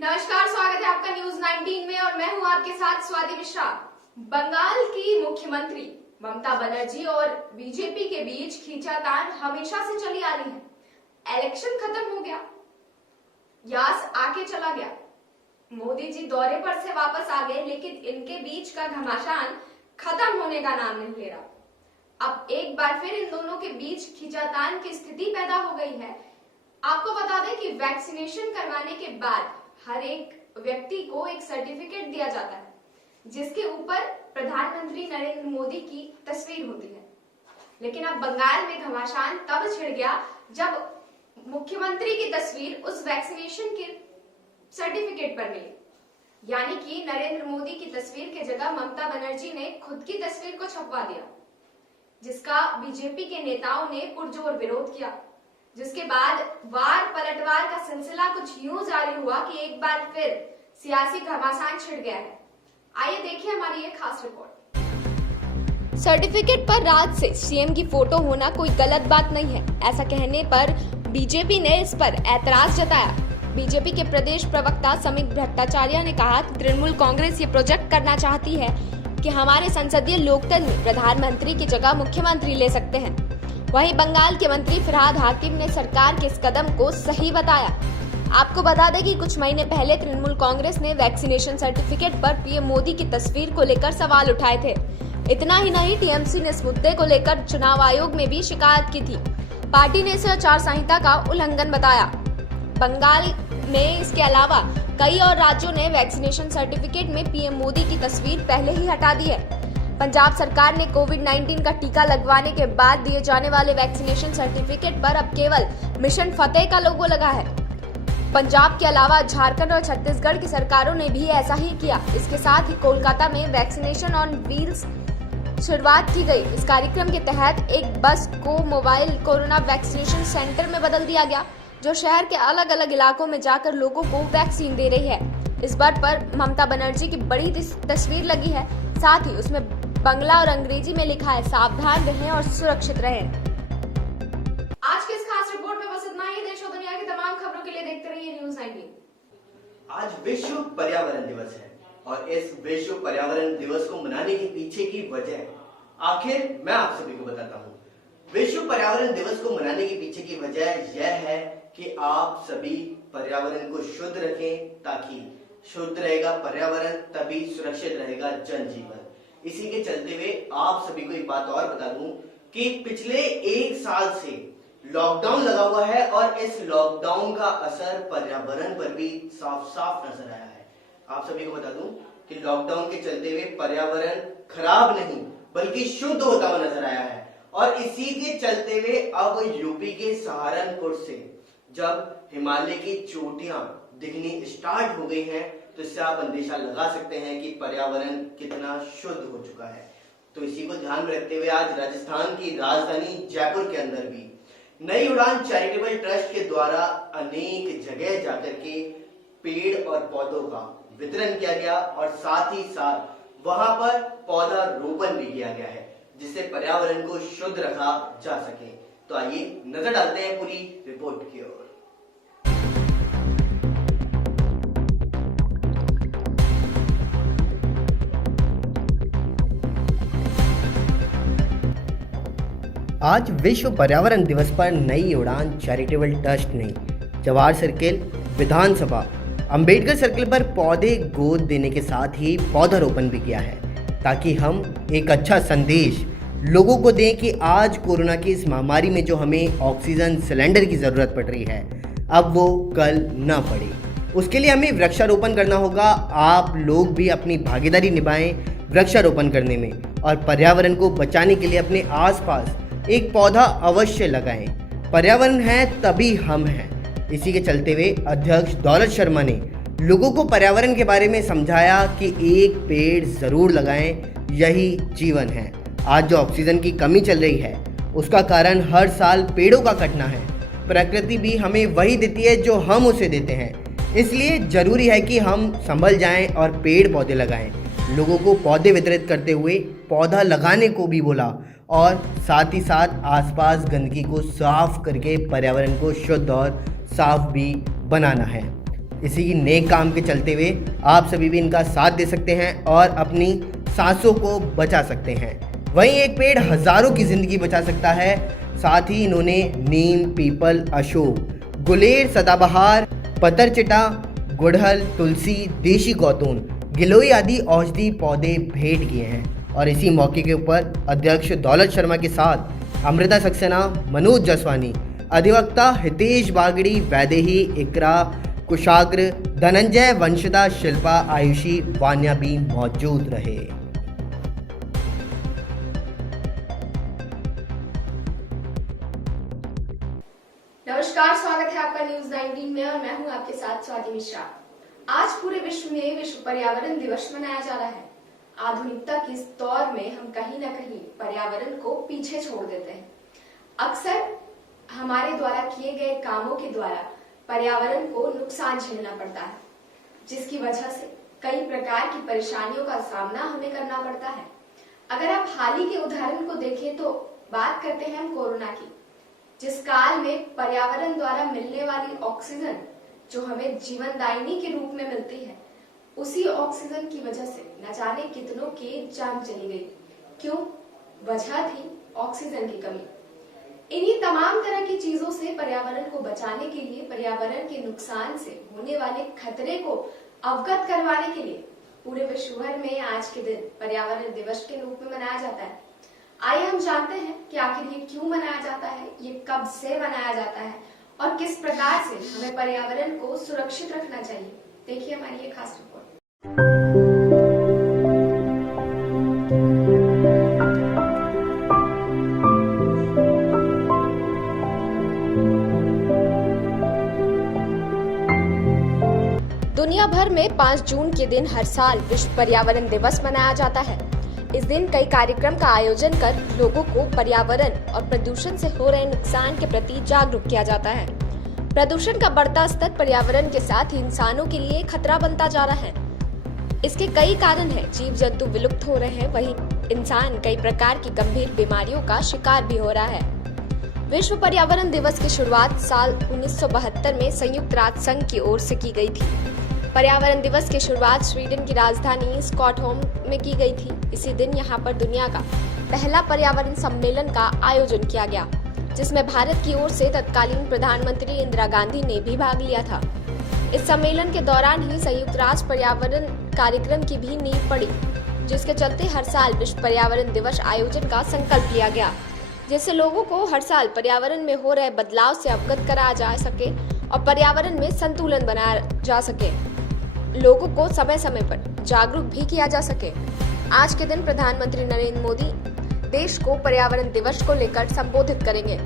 नमस्कार, स्वागत है आपका न्यूज़ 19 में और मैं हूं आपके साथ स्वाति मिश्रा। बंगाल की मुख्यमंत्री ममता बनर्जी और बीजेपी के बीच खींचातान हमेशा से चली आ रही है। इलेक्शन खत्म हो गया, यास आके चला गया, मोदी जी दौरे पर से वापस आ गए, लेकिन इनके बीच का घमासान खत्म होने का नाम नहीं ले रहा। अब एक बार फिर इन दोनों के बीच खींचातान की स्थिति पैदा हो गई है। आपको बता दें कि वैक्सीनेशन करवाने के बाद हर एक व्यक्ति को एक सर्टिफिकेट दिया जाता है, जिसके ऊपर प्रधानमंत्री नरेंद्र मोदी की तस्वीर होती है। लेकिन अब बंगाल में घमासान तब छिड़ गया जब मुख्यमंत्री की तस्वीर उस वैक्सीनेशन के सर्टिफिकेट पर मिली। यानी कि नरेंद्र मोदी की तस्वीर के जगह ममता बनर्जी ने खुद की तस्वीर को छपवा दिया, जिसका बीजेपी के नेताओं ने पुरजोर विरोध किया। जिसके बाद वार पलटवार का सिलसिला कुछ यूं जारी हुआ कि एक बार फिर सियासी घमासान छिड़ गया है। आइए देखिए हमारी ये खास रिपोर्ट। सर्टिफिकेट पर राज से सीएम की फोटो होना कोई गलत बात नहीं है। ऐसा कहने पर बीजेपी ने इस पर ऐतराज जताया। बीजेपी के प्रदेश प्रवक्ता समीक भट्टाचार्य ने कहा कि तृणमूल कांग्रेस ये प्रोजेक्ट करना चाहती है कि हमारे संसदीय लोकतंत्र में प्रधानमंत्री की जगह मुख्यमंत्री ले सकते हैं। वहीं बंगाल के मंत्री फरहाद हाकिम ने सरकार के इस कदम को सही बताया। आपको बता दें कि कुछ महीने पहले तृणमूल कांग्रेस ने वैक्सीनेशन सर्टिफिकेट पर पीएम मोदी की तस्वीर को लेकर सवाल उठाए थे। इतना ही नहीं, टीएमसी ने इस मुद्दे को लेकर चुनाव आयोग में भी शिकायत की थी। पार्टी ने इसे आचार संहिता का उल्लंघन बताया। बंगाल में इसके अलावा कई और राज्यों ने वैक्सीनेशन सर्टिफिकेट में पीएम मोदी की तस्वीर पहले ही हटा दी है। पंजाब सरकार ने कोविड-19 का टीका लगवाने के बाद दिए जाने वाले वैक्सीनेशन सर्टिफिकेट पर अब केवल मिशन फतेह का लोगो लगा है। पंजाब के अलावा झारखंड और छत्तीसगढ़ की सरकारों ने भी ऐसा ही किया। इसके साथ ही कोलकाता में वैक्सीनेशन ऑन व्हील्स शुरुआत की गई। इस कार्यक्रम के तहत एक बस को मोबाइल कोरोना वैक्सीनेशन सेंटर में बदल दिया गया, जो शहर के अलग अलग इलाकों में जाकर लोगों को वैक्सीन दे रही है। इस बस पर ममता बनर्जी की बड़ी तस्वीर लगी है। साथ ही उसमें बंगला और अंग्रेजी में लिखा है, सावधान रहें और सुरक्षित रहें। आज के इस खास रिपोर्ट में बस इतना ही। देश और दुनिया की तमाम खबरों के लिए देखते रहिए न्यूज़ 19। आज विश्व पर्यावरण दिवस है और इस विश्व पर्यावरण दिवस को मनाने के पीछे की वजह आखिर मैं आप सभी को बताता हूँ। विश्व पर्यावरण दिवस को मनाने के पीछे की वजह यह है कि आप सभी पर्यावरण को शुद्ध रखें, ताकि शुद्ध रहेगा पर्यावरण तभी सुरक्षित रहेगा जनजीवन। इसी के चलते हुए आप सभी को एक बात और बता दूं कि पिछले एक साल से लॉकडाउन लगा हुआ है और इस लॉकडाउन का असर पर्यावरण पर भी साफ साफ नजर आया है। आप सभी को बता दूं कि लॉकडाउन के चलते हुए पर्यावरण खराब नहीं बल्कि शुद्ध होता हुआ नजर आया है। और इसी के चलते हुए अब यूपी के सहारनपुर से जब हिमालय की चोटियां दिखनी स्टार्ट हो गई हैं, तो इससे आप अंदेशा लगा सकते हैं कि पर्यावरण कितना शुद्ध हो चुका है। तो इसी को ध्यान में रखते हुए आज राजस्थान की राजधानी जयपुर के अंदर भी नई उड़ान चैरिटेबल ट्रस्ट के द्वारा अनेक जगह जाकर के पेड़ और पौधों का वितरण किया गया और साथ ही साथ वहां पर पौधा रोपण भी किया गया है, जिससे पर्यावरण को शुद्ध रखा जा सके। तो आइए नजर डालते हैं पूरी रिपोर्ट की ओर। आज विश्व पर्यावरण दिवस पर नई उड़ान चैरिटेबल ट्रस्ट ने जवाहर सर्किल, विधानसभा, अंबेडकर सर्किल पर पौधे गोद देने के साथ ही पौधारोपण भी किया है, ताकि हम एक अच्छा संदेश लोगों को दें कि आज कोरोना की इस महामारी में जो हमें ऑक्सीजन सिलेंडर की ज़रूरत पड़ रही है, अब वो कल ना पड़े। उसके लिए हमें वृक्षारोपण करना होगा। आप लोग भी अपनी भागीदारी निभाएं वृक्षारोपण करने में और पर्यावरण को बचाने के लिए अपने आसपास एक पौधा अवश्य लगाएं। पर्यावरण है तभी हम हैं। इसी के चलते हुए अध्यक्ष दौलत शर्मा ने लोगों को पर्यावरण के बारे में समझाया कि एक पेड़ ज़रूर लगाएं, यही जीवन है। आज जो ऑक्सीजन की कमी चल रही है उसका कारण हर साल पेड़ों का कटना है। प्रकृति भी हमें वही देती है जो हम उसे देते हैं। इसलिए ज़रूरी है कि हम संभल जाएं और पेड़ पौधे लगाएं। लोगों को पौधे वितरित करते हुए पौधा लगाने को भी बोला और साथ ही साथ आसपास गंदगी को साफ करके पर्यावरण को शुद्ध और साफ भी बनाना है। इसी की नेक काम के चलते हुए आप सभी भी इनका साथ दे सकते हैं और अपनी सांसों को बचा सकते हैं। वहीं एक पेड़ हजारों की जिंदगी बचा सकता है। साथ ही इन्होंने नीम, पीपल, अशोक, गुलेर, सदाबहार, पतरचिटा, गुड़हल, तुलसी, देशी गौतून, गिलोई आदि औषधि पौधे भेंट किए हैं। और इसी मौके के ऊपर अध्यक्ष दौलत शर्मा के साथ अमृता सक्सेना, मनोज जसवानी, अधिवक्ता हितेश बागड़ी, वैदेही, इकरा, कुशाग्र, धनंजय, वंशदा, शिल्पा, आयुषी, वान्या भी मौजूद रहे। नमस्कार, स्वागत है आपका न्यूज़ 19 में और मैं हूं आपके साथ स्वाति मिश्रा। आज पूरे विश्व में विश्व पर्यावरण दिवस मनाया जा रहा है। आधुनिकता के इस दौर में हम कहीं ना कहीं पर्यावरण को पीछे छोड़ देते हैं। अक्सर हमारे द्वारा किए गए कामों के द्वारा पर्यावरण को नुकसान झेलना पड़ता है, जिसकी वजह से कई प्रकार की परेशानियों का सामना हमें करना पड़ता है। अगर आप हाल ही के उदाहरण को देखें तो बात करते हैं हम कोरोना की, जिस काल में पर्यावरण द्वारा मिलने वाली ऑक्सीजन जो हमें जीवनदायिनी के रूप में मिलती है, उसी ऑक्सीजन की वजह से न जाने कितनों की जान चली गई। क्यों? वजह थी ऑक्सीजन की कमी। इन्हीं तमाम तरह की चीजों से पर्यावरण को बचाने के लिए, पर्यावरण के नुकसान से होने वाले खतरे को अवगत करवाने के लिए पूरे विश्व भर में आज के दिन पर्यावरण दिवस के रूप में मनाया जाता है। आइए हम जानते हैं कि आखिर ये क्यों मनाया जाता है, ये कब से मनाया जाता है और किस प्रकार से हमें पर्यावरण को सुरक्षित रखना चाहिए। देखिए हमारी ये खास रिपोर्ट। दुनिया भर में 5 जून के दिन हर साल विश्व पर्यावरण दिवस मनाया जाता है। इस दिन कई कार्यक्रम का आयोजन कर लोगों को पर्यावरण और प्रदूषण से हो रहे नुकसान के प्रति जागरूक किया जाता है। प्रदूषण का बढ़ता स्तर पर्यावरण के साथ ही इंसानों के लिए खतरा बनता जा रहा है। इसके कई कारण हैं। जीव जंतु विलुप्त हो रहे हैं, वहीं इंसान कई प्रकार की गंभीर बीमारियों का शिकार भी हो रहा है। विश्व पर्यावरण दिवस की शुरुआत साल 1972 में संयुक्त राष्ट्र संघ की ओर से की गई थी। पर्यावरण दिवस की शुरुआत स्वीडन की राजधानी स्टॉकहोम में की गई थी। इसी दिन यहां पर दुनिया का पहला पर्यावरण सम्मेलन का आयोजन किया गया, जिसमें भारत की ओर से तत्कालीन प्रधानमंत्री इंदिरा गांधी ने भी भाग लिया था। इस सम्मेलन के दौरान ही संयुक्त राष्ट्र पर्यावरण कार्यक्रम की भी नींव पड़ी, जिसके चलते हर साल विश्व पर्यावरण दिवस आयोजन का संकल्प लिया गया, जिससे लोगों को हर साल पर्यावरण में हो रहे बदलाव से अवगत कराया जा सके और पर्यावरण में संतुलन बनाया जा सके। लोगों को समय समय पर जागरूक भी किया जा सके। आज के दिन प्रधानमंत्री नरेंद्र मोदी देश को पर्यावरण दिवस को लेकर संबोधित करेंगे।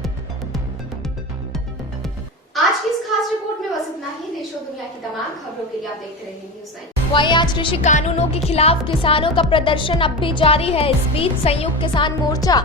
आज की इस खास रिपोर्ट में बस इतना ही। देश और दुनिया की तमाम खबरों के लिए आप देखते रहिए न्यूज़9। वहीं आज कृषि कानूनों के खिलाफ किसानों का प्रदर्शन अब भी जारी है। इस बीच संयुक्त किसान मोर्चा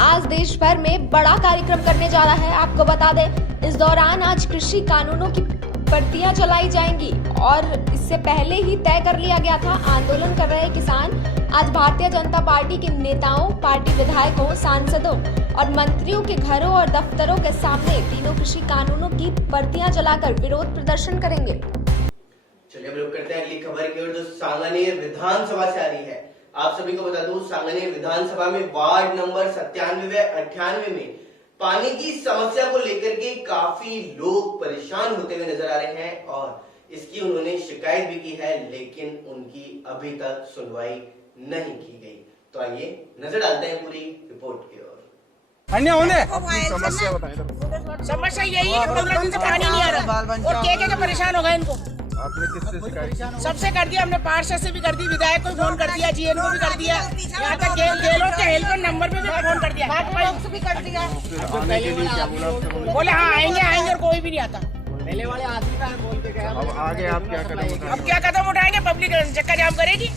आज देश भर में बड़ा कार्यक्रम करने जा रहा है। आपको बता दें, इस दौरान आज कृषि कानूनों की बत्तियां जलाई जाएंगी और इससे पहले ही तय कर लिया गया था। आंदोलन कर रहे किसान आज भारतीय जनता पार्टी के नेताओं, पार्टी विधायकों, सांसदों और मंत्रियों के घरों और दफ्तरों के सामने तीनों कृषि कानूनों की बत्तियां जलाकर विरोध प्रदर्शन करेंगे। चलिए अब लोग करते हैं अगली खबर की ओर, जो सांगानेर विधानसभा से आ रही है। आप सभी को बता दूं, सांगानेर विधानसभा में वार्ड नंबर 97 व 98 में पानी की समस्या को लेकर के काफी लोग परेशान होते हुए नजर आ रहे हैं और इसकी उन्होंने शिकायत भी की है, लेकिन उनकी अभी तक सुनवाई नहीं की गई। तो आइए नजर डालते हैं पूरी रिपोर्ट की ओर। अन्य होने समस्या बताएं। समस्या यही है कि 15 दिन से पानी नहीं आ रहा और क्या परेशान हो गए इनको। आपने किससे शिकायत? सबसे कर दिया हमने, पार्षद से भी कर दी, विधायक को फोन कर दिया, जीएन को भी कर दिया, यहाँ तक गेलोट के हेल्पलाइन नंबर पे भी फोन कर दिया, भी कर दिया। बोले हाँ आएंगे और कोई भी नहीं आता। पहले वाले आदमी का बोल के गया। अब आगे आप क्या कदम उठाएंगे? अब क्या कदम उठाएंगे? पब्लिक चक्का जाम करेगी,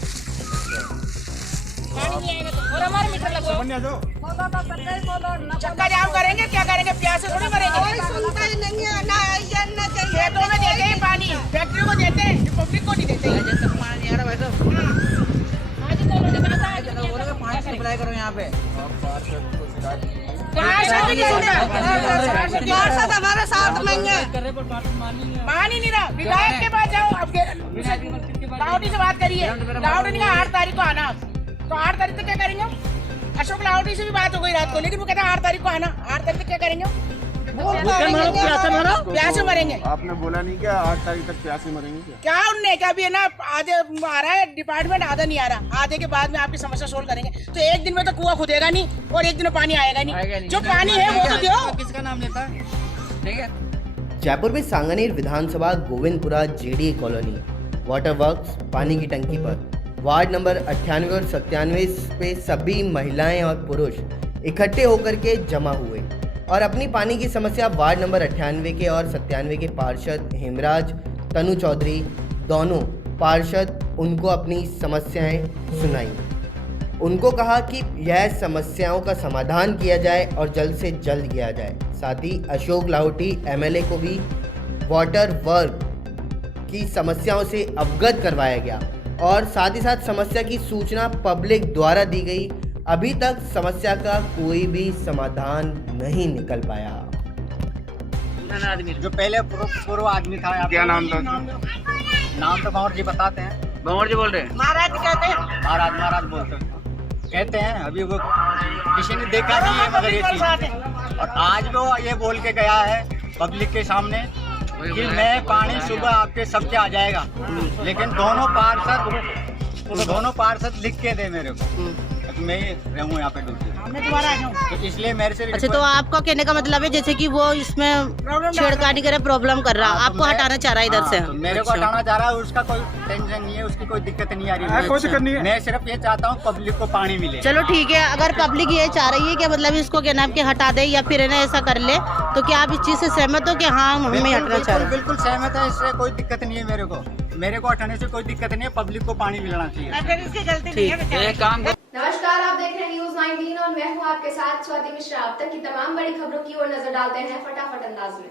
पानी नहीं आएगा तो। और हमारे मीटर लगवाओ, चक्का जाम करेंगे, क्या करेंगे? प्यासे थोड़ी मरेंगे। खेतों में देते हैं पानी, फैक्ट्री को देते हैं, पब्लिक को नहीं देते। पानी सप्लाई करो यहाँ पे। हमारे साथ में मान ही नहीं रहा। विधायक के पास जाओ, अब लाहौटी से बात करिए। लाहौटी ने कहा 8 तारीख को आना, तो 8 तारीख तक क्या करेंगे? अशोक लाहौटी से भी बात हो गई रात को, लेकिन वो कहता है 8 तारीख को आना। 8 तारीख तक क्या करेंगे? प्यासे मरेंगे। आपने बोला नहीं क्या 8 तारीख तक प्यासे मरेंगे? क्या उनने क्या भी है ना, आधे आ रहा है डिपार्टमेंट, आधा नहीं आ रहा। आधे के बाद में आपकी समस्या सोल्व करेंगे। तो एक दिन में तो कुआं खुदेगा नहीं और एक दिन में पानी आएगा नहीं। जो पानी है वो तो दो। किसका नाम लेता है? ठीक है। जयपुर में सांगानेर विधानसभा Govindpura JD colony water works पानी की टंकी पर वार्ड नंबर 98 और 97 पे सभी महिलाएं और पुरुष इकट्ठे होकर के जमा हुए और अपनी पानी की समस्या वार्ड नंबर 98 के और 97 के पार्षद हेमराज, तनु चौधरी दोनों पार्षद उनको अपनी समस्याएं सुनाई। उनको कहा कि यह समस्याओं का समाधान किया जाए और जल्द से जल्द किया जाए। साथ ही अशोक लाहौटी एमएलए को भी वाटर वर्क की समस्याओं से अवगत करवाया गया और साथ ही साथ समस्या की सूचना पब्लिक द्वारा दी गई। अभी तक समस्या का कोई भी समाधान नहीं निकल पाया। जो पहले पूर्व आदमी था, क्या नाम था? नाम तो बावर जी बताते हैं। भंवर जी बोल रहे हैं। महाराज कहते हैं। महाराज बोलते हैं, कहते हैं अभी वो किसी ने देखा नहीं है मगर ये चीज, और आज वो ये बोल के गया है पब्लिक के सामने कि मैं पानी सुबह आपके सबके आ जाएगा, लेकिन दोनों पार्षद लिख के दे मेरे को, मैं रहूँ यहाँ पे ड्यूटी, तो इसलिए मेरे से। अच्छा, तो आपका कहने का मतलब है जैसे कि वो इसमें छेड़खानी करे, प्रॉब्लम कर रहा, आपको हटाना चाह रहा है इधर से। तो मेरे को हटाना चाह रहा है, उसका कोई टेंशन नहीं है, उसकी कोई दिक्कत नहीं आ रही है। मैं सिर्फ ये चाहता हूँ पब्लिक को पानी मिले। चलो ठीक है, अगर पब्लिक ये चाह रही है कि मतलब इसको क्या नाम के हटा दे या फिर इन्हें ऐसा कर ले, तो क्या आप इस चीज से सहमत हो कि हाँ हमें हटना चाह रहे हैं? बिल्कुल सहमत है, इससे कोई दिक्कत नहीं है मेरे को हटाने से कोई दिक्कत नहीं है, पब्लिक को पानी मिलना चाहिए। नमस्कार, आप देख रहे हैं न्यूज 19 और मैं हूं आपके साथ स्वाति मिश्रा। अब तक की तमाम बड़ी खबरों की ओर नजर डालते हैं फटाफट अंदाज में।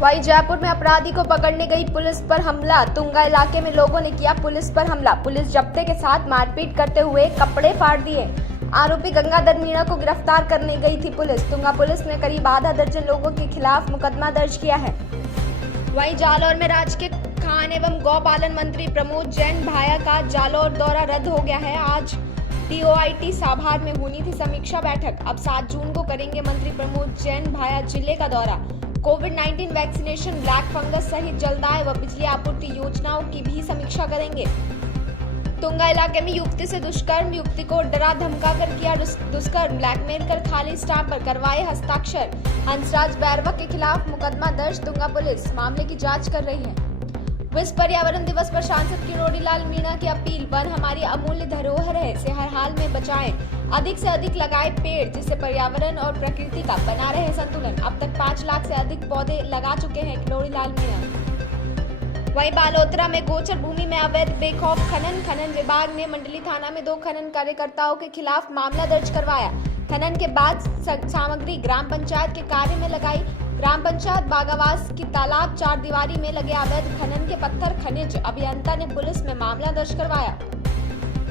वहीं जयपुर में अपराधी को पकड़ने गई पुलिस पर हमला। तुंगा इलाके में लोगों ने किया पुलिस पर हमला। पुलिस जब्ते के साथ मारपीट करते हुए कपड़े फाड़ दिए। आरोपी गंगाधर मीणा को गिरफ्तार करने गई थी पुलिस। तुंगा पुलिस ने करीब आधा दर्जन लोगों के खिलाफ मुकदमा दर्ज किया है। वहीं जालौर में राज्य के खान एवं गौपालन मंत्री प्रमोद जैन भाया का जालौर दौरा रद्द हो गया है। आज DOIT साभार में होनी थी समीक्षा बैठक। अब 7 जून को करेंगे मंत्री प्रमोद जैन भाया जिले का दौरा। कोविड-19 वैक्सीनेशन, ब्लैक फंगस सहित जलदाय व बिजली आपूर्ति योजनाओं की भी समीक्षा करेंगे। तुंगा इलाके में युवती से दुष्कर्म, युवती को डरा धमका कर किया दुष्कर्म, ब्लैकमेल कर खाली स्टाम्प पर करवाए हस्ताक्षर। हंसराज बैरवा के खिलाफ मुकदमा दर्ज। तुंगा पुलिस मामले की जांच कर रही है। विश्व पर्यावरण दिवस पर सांसद किरोड़ी लाल मीणा की अपील, वन हमारी अमूल्य धरोहर है, इसे हर हाल में बचाएं, अधिक से अधिक लगाएं पेड़, जिससे पर्यावरण और प्रकृति का बना रहे संतुलन। अब तक 5 लाख से अधिक पौधे लगा चुके हैं किरोड़ी लाल मीणा। वहीं बालोतरा में गोचर भूमि में अवैध बेखौफ खनन विभाग ने मंडली थाना में 2 खनन कार्यकर्ताओं के खिलाफ मामला दर्ज करवाया। खनन के बाद सामग्री ग्राम पंचायत के कार्य में लगाई। ग्राम पंचायत बागावास की तालाब 4 दीवारी में लगे अवैध खनन के पत्थर खनिज अभियंता ने पुलिस में मामला दर्ज करवाया।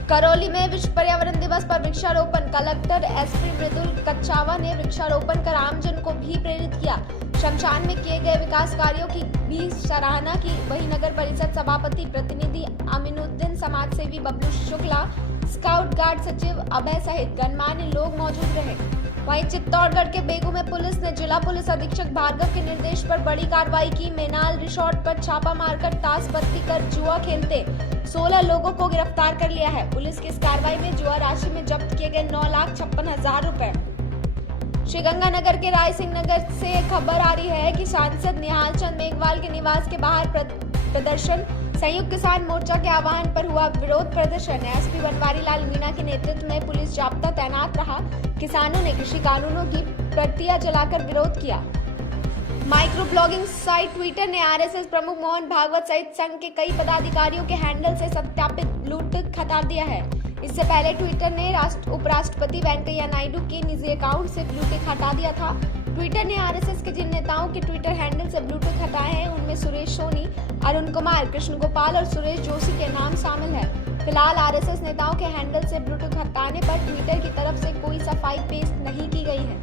करौली में विश्व पर्यावरण दिवस पर वृक्षारोपण, कलेक्टर SP मृदुल कच्चावा ने वृक्षारोपण कर आमजन को भी प्रेरित किया। शमशान में किए गए विकास कार्यों की भी सराहना की। वहीं नगर परिषद सभापति प्रतिनिधि अमीनुद्दीन, समाज सेवी बबलू शुक्ला, स्काउट गार्ड सचिव अभय सहित गणमान्य लोग मौजूद रहे। वहीं चित्तौड़गढ़ के बेगू में पुलिस ने जिला पुलिस अधीक्षक भार्गव के निर्देश पर बड़ी कार्रवाई की। मेनाल रिसोर्ट पर छापा मारकर ताश पत्ती कर जुआ खेलते 16 लोगों को गिरफ्तार कर लिया है। पुलिस की इस कार्रवाई में जुआ राशि में जब्त किए गए 9,56,000 रुपए। श्रीगंगानगर के राय सिंह नगर से खबर आ रही है कि सांसद निहाल चंद मेघवाल के निवास के बाहर प्रदर्शन। संयुक्त किसान मोर्चा के आह्वान पर हुआ विरोध प्रदर्शन। SP बनवारी लाल मीणा के नेतृत्व में पुलिस जाब्ता तैनात रहा। किसानों ने कृषि कानूनों की प्रतियां जलाकर विरोध किया। माइक्रो ब्लॉगिंग साइट ट्विटर ने RSS प्रमुख मोहन भागवत सहित संघ के कई पदाधिकारियों के हैंडल से सत्यापित ब्लू टिक हटा दिया है। इससे पहले ट्विटर ने उपराष्ट्रपति वेंकैया नायडू के निजी अकाउंट से ब्लू टिक हटा दिया था। ट्विटर ने RSS के जिन नेताओं के ट्विटर हैंडल से ब्लू टिक हटाए हैं उनमें सुरेश सोनी, अरुण कुमार, कृष्ण गोपाल और सुरेश जोशी के नाम शामिल है। फिलहाल RSS नेताओं के हैंडल से ब्लू टिक हटाने पर ट्विटर की तरफ से कोई सफाई पेश नहीं की गई है।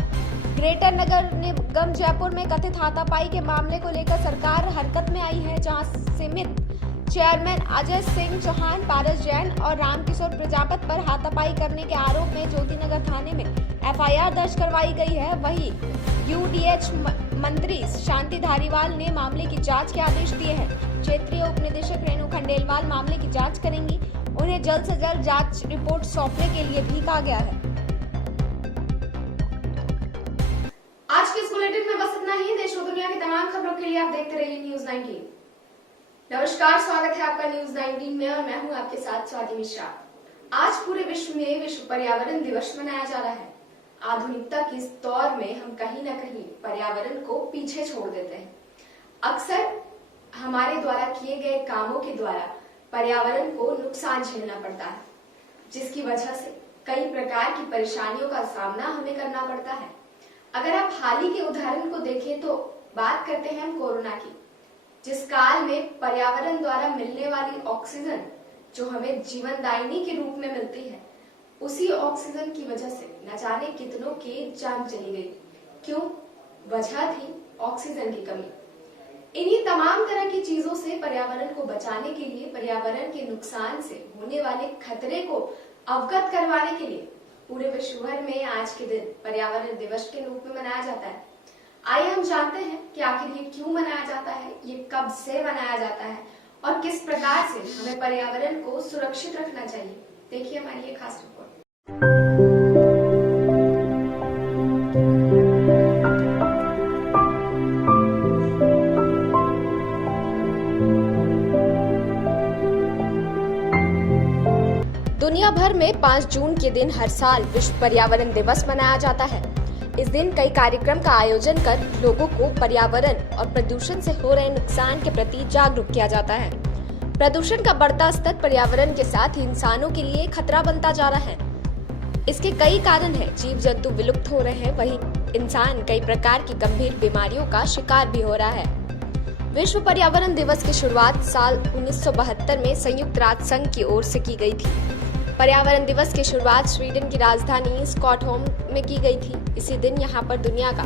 ग्रेटर नगर निगम जयपुर में कथित हाथापाई के मामले को लेकर सरकार हरकत में आई है, जहां समिति चेयरमैन अजय सिंह चौहान, पारस जैन और रामकिशोर प्रजापत पर हाथापाई करने के आरोप में ज्योतिनगर थाने में FIR दर्ज करवाई गई है। वहीं UDH मंत्री शांति धारीवाल ने मामले की जांच के आदेश दिए हैं। क्षेत्रीय उप निदेशक रेणु खंडेलवाल मामले की जांच करेंगी। उन्हें जल्द से जल्द जांच रिपोर्ट सौंपने के लिए भी कहा गया है। आज के इस बुलेटिन में बस इतना ही। देश और दुनिया की तमाम खबरों के लिए आप देखते रहिए न्यूज 19। नमस्कार, स्वागत है आपका न्यूज 19 में और मैं हूं आपके साथ स्वाति मिश्रा। आज पूरे विश्व में विश्व पर्यावरण दिवस मनाया जा रहा है। आधुनिकता के इस दौर में हम कहीं न कहीं पर्यावरण को पीछे छोड़ देते हैं। अक्सर हमारे द्वारा किए गए कामों के द्वारा पर्यावरण को नुकसान झेलना पड़ता है, जिसकी वजह से कई प्रकार की परेशानियों का सामना हमें करना पड़ता है। अगर आप हाल ही के उदाहरण को देखें तो बात करते हैं हम कोरोना की, जिस काल में पर्यावरण द्वारा मिलने वाली ऑक्सीजन जो हमें जीवनदायिनी के रूप में मिलती है, उसी ऑक्सीजन की वजह से न जाने कितनों की जान चली गई। क्यों? वजह थी ऑक्सीजन की कमी। इन्हीं तमाम तरह की चीजों से पर्यावरण को बचाने के लिए, पर्यावरण के नुकसान से होने वाले खतरे को अवगत करवाने के लिए पूरे विश्व भर में आज के दिन पर्यावरण दिवस के रूप में मनाया जाता है। आइए हम जानते हैं कि आखिर ये क्यों मनाया जाता है, ये कब से मनाया जाता है और किस प्रकार से हमें पर्यावरण को सुरक्षित रखना चाहिए। देखिए हमारी ये खास रिपोर्ट। दुनिया भर में 5 जून के दिन हर साल विश्व पर्यावरण दिवस मनाया जाता है। इस दिन कई कार्यक्रम का आयोजन कर लोगों को पर्यावरण और प्रदूषण से हो रहे नुकसान के प्रति जागरूक किया जाता है। प्रदूषण का बढ़ता स्तर पर्यावरण के साथ ही इंसानों के लिए खतरा बनता जा रहा है। इसके कई कारण हैं। जीव जंतु विलुप्त हो रहे हैं, वहीं इंसान कई प्रकार की गंभीर बीमारियों का शिकार भी हो रहा है। विश्व पर्यावरण दिवस की शुरुआत साल 1972 में संयुक्त राष्ट्र संघ की ओर से की गई थी। पर्यावरण दिवस की शुरुआत स्वीडन की राजधानी स्टॉकहोम में की गई थी। इसी दिन यहां पर दुनिया का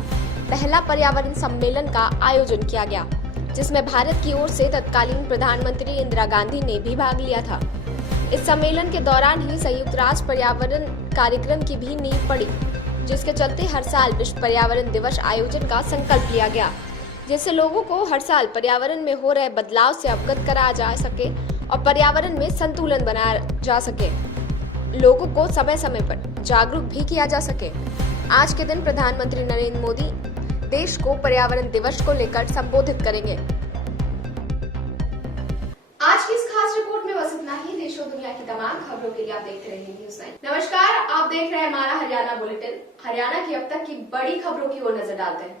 पहला पर्यावरण सम्मेलन का आयोजन किया गया, जिसमें भारत की ओर से तत्कालीन प्रधानमंत्री इंदिरा गांधी ने भी भाग लिया था। इस सम्मेलन के दौरान ही संयुक्त राष्ट्र पर्यावरण कार्यक्रम की भी नींव पड़ी, जिसके चलते हर साल विश्व पर्यावरण दिवस आयोजन का संकल्प लिया गया, जिससे लोगों को हर साल पर्यावरण में हो रहे बदलाव से अवगत कराया जा सके और पर्यावरण में संतुलन बनाया जा सके। लोगों को समय समय पर जागरूक भी किया जा सके। आज के दिन प्रधानमंत्री नरेंद्र मोदी देश को पर्यावरण दिवस को लेकर संबोधित करेंगे। आज की इस खास रिपोर्ट में बस इतना ही। देश और दुनिया की तमाम खबरों के लिए आप देखते रहिए न्यूज़9। नमस्कार, आप देख रहे हैं हमारा हरियाणा बुलेटिन। हरियाणा की अब तक की बड़ी खबरों की ओर नजर डालते हैं।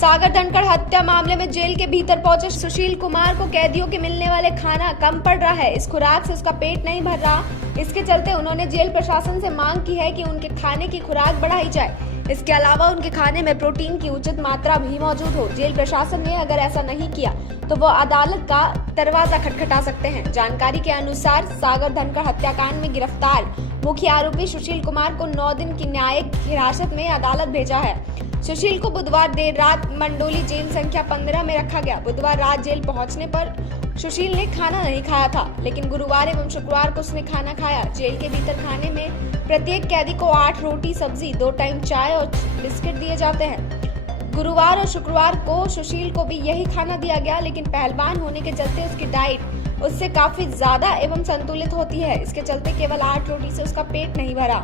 सागर धनखड़ हत्या मामले में जेल के भीतर पहुंचे सुशील कुमार को कैदियों के मिलने वाले खाना कम पड़ रहा है। इस खुराक से उसका पेट नहीं भर रहा। इसके चलते उन्होंने जेल प्रशासन से मांग की है कि उनके खाने की खुराक बढ़ाई जाए। इसके अलावा उनके खाने में प्रोटीन की उचित मात्रा भी मौजूद हो। जेल प्रशासन ने अगर ऐसा नहीं किया तो वो अदालत का दरवाजा खटखटा सकते हैं। जानकारी के अनुसार सागर धनखड़ हत्याकांड में गिरफ्तार मुख्य आरोपी सुशील कुमार को 9 दिन की न्यायिक हिरासत में अदालत भेजा है। सुशील को बुधवार देर रात मंडोली जेल संख्या 15 में रखा गया। बुधवार रात जेल पहुंचने पर सुशील ने खाना नहीं खाया था, लेकिन गुरुवार एवं शुक्रवार को उसने खाना खाया। जेल के भीतर खाने में प्रत्येक कैदी को 8 रोटी सब्जी, 2 टाइम चाय और बिस्किट दिए जाते हैं। गुरुवार और शुक्रवार को सुशील को भी यही खाना दिया गया, लेकिन पहलवान होने के चलते उसकी डाइट उससे काफी ज्यादा एवं संतुलित होती है। इसके चलते केवल 8 रोटी से उसका पेट नहीं भरा।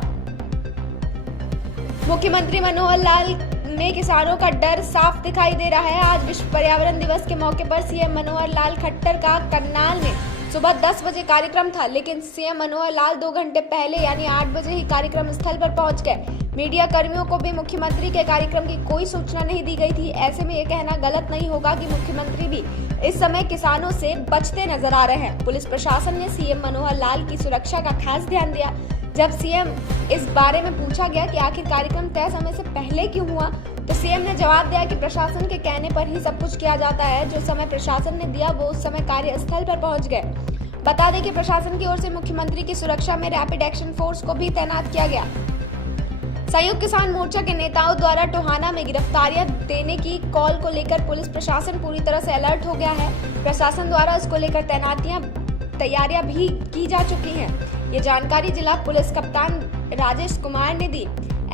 मुख्यमंत्री मनोहर लाल में किसानों का डर साफ दिखाई दे रहा है। आज विश्व पर्यावरण दिवस के मौके पर सीएम मनोहर लाल खट्टर का करनाल में सुबह 10 बजे कार्यक्रम था, लेकिन सीएम मनोहर लाल 2 घंटे पहले यानी 8 बजे ही कार्यक्रम स्थल पर पहुंच गए। मीडिया कर्मियों को भी मुख्यमंत्री के कार्यक्रम की कोई सूचना नहीं दी गई थी। ऐसे में ये कहना गलत नहीं होगा कि मुख्यमंत्री भी इस समय किसानों से बचते नजर आ रहे हैं। पुलिस प्रशासन ने सीएम मनोहर लाल की सुरक्षा का खास ध्यान दिया। जब सीएम इस बारे में पूछा गया कि आखिर कार्यक्रम तय समय से पहले क्यों हुआ, तो सीएम ने जवाब दिया कि प्रशासन के कहने पर ही सब कुछ किया जाता है। जो समय प्रशासन ने दिया वो उस समय कार्यस्थल पर पहुंच गए। बता दें कि प्रशासन की ओर से मुख्यमंत्री की सुरक्षा में रैपिड एक्शन फोर्स को भी तैनात किया गया। संयुक्त किसान मोर्चा के नेताओं द्वारा टोहाना में गिरफ्तारियां देने की कॉल को लेकर पुलिस प्रशासन पूरी तरह से अलर्ट हो गया है। प्रशासन द्वारा इसको लेकर तैयारियां भी की जा चुकी हैं। ये जानकारी जिला पुलिस कप्तान राजेश कुमार ने दी।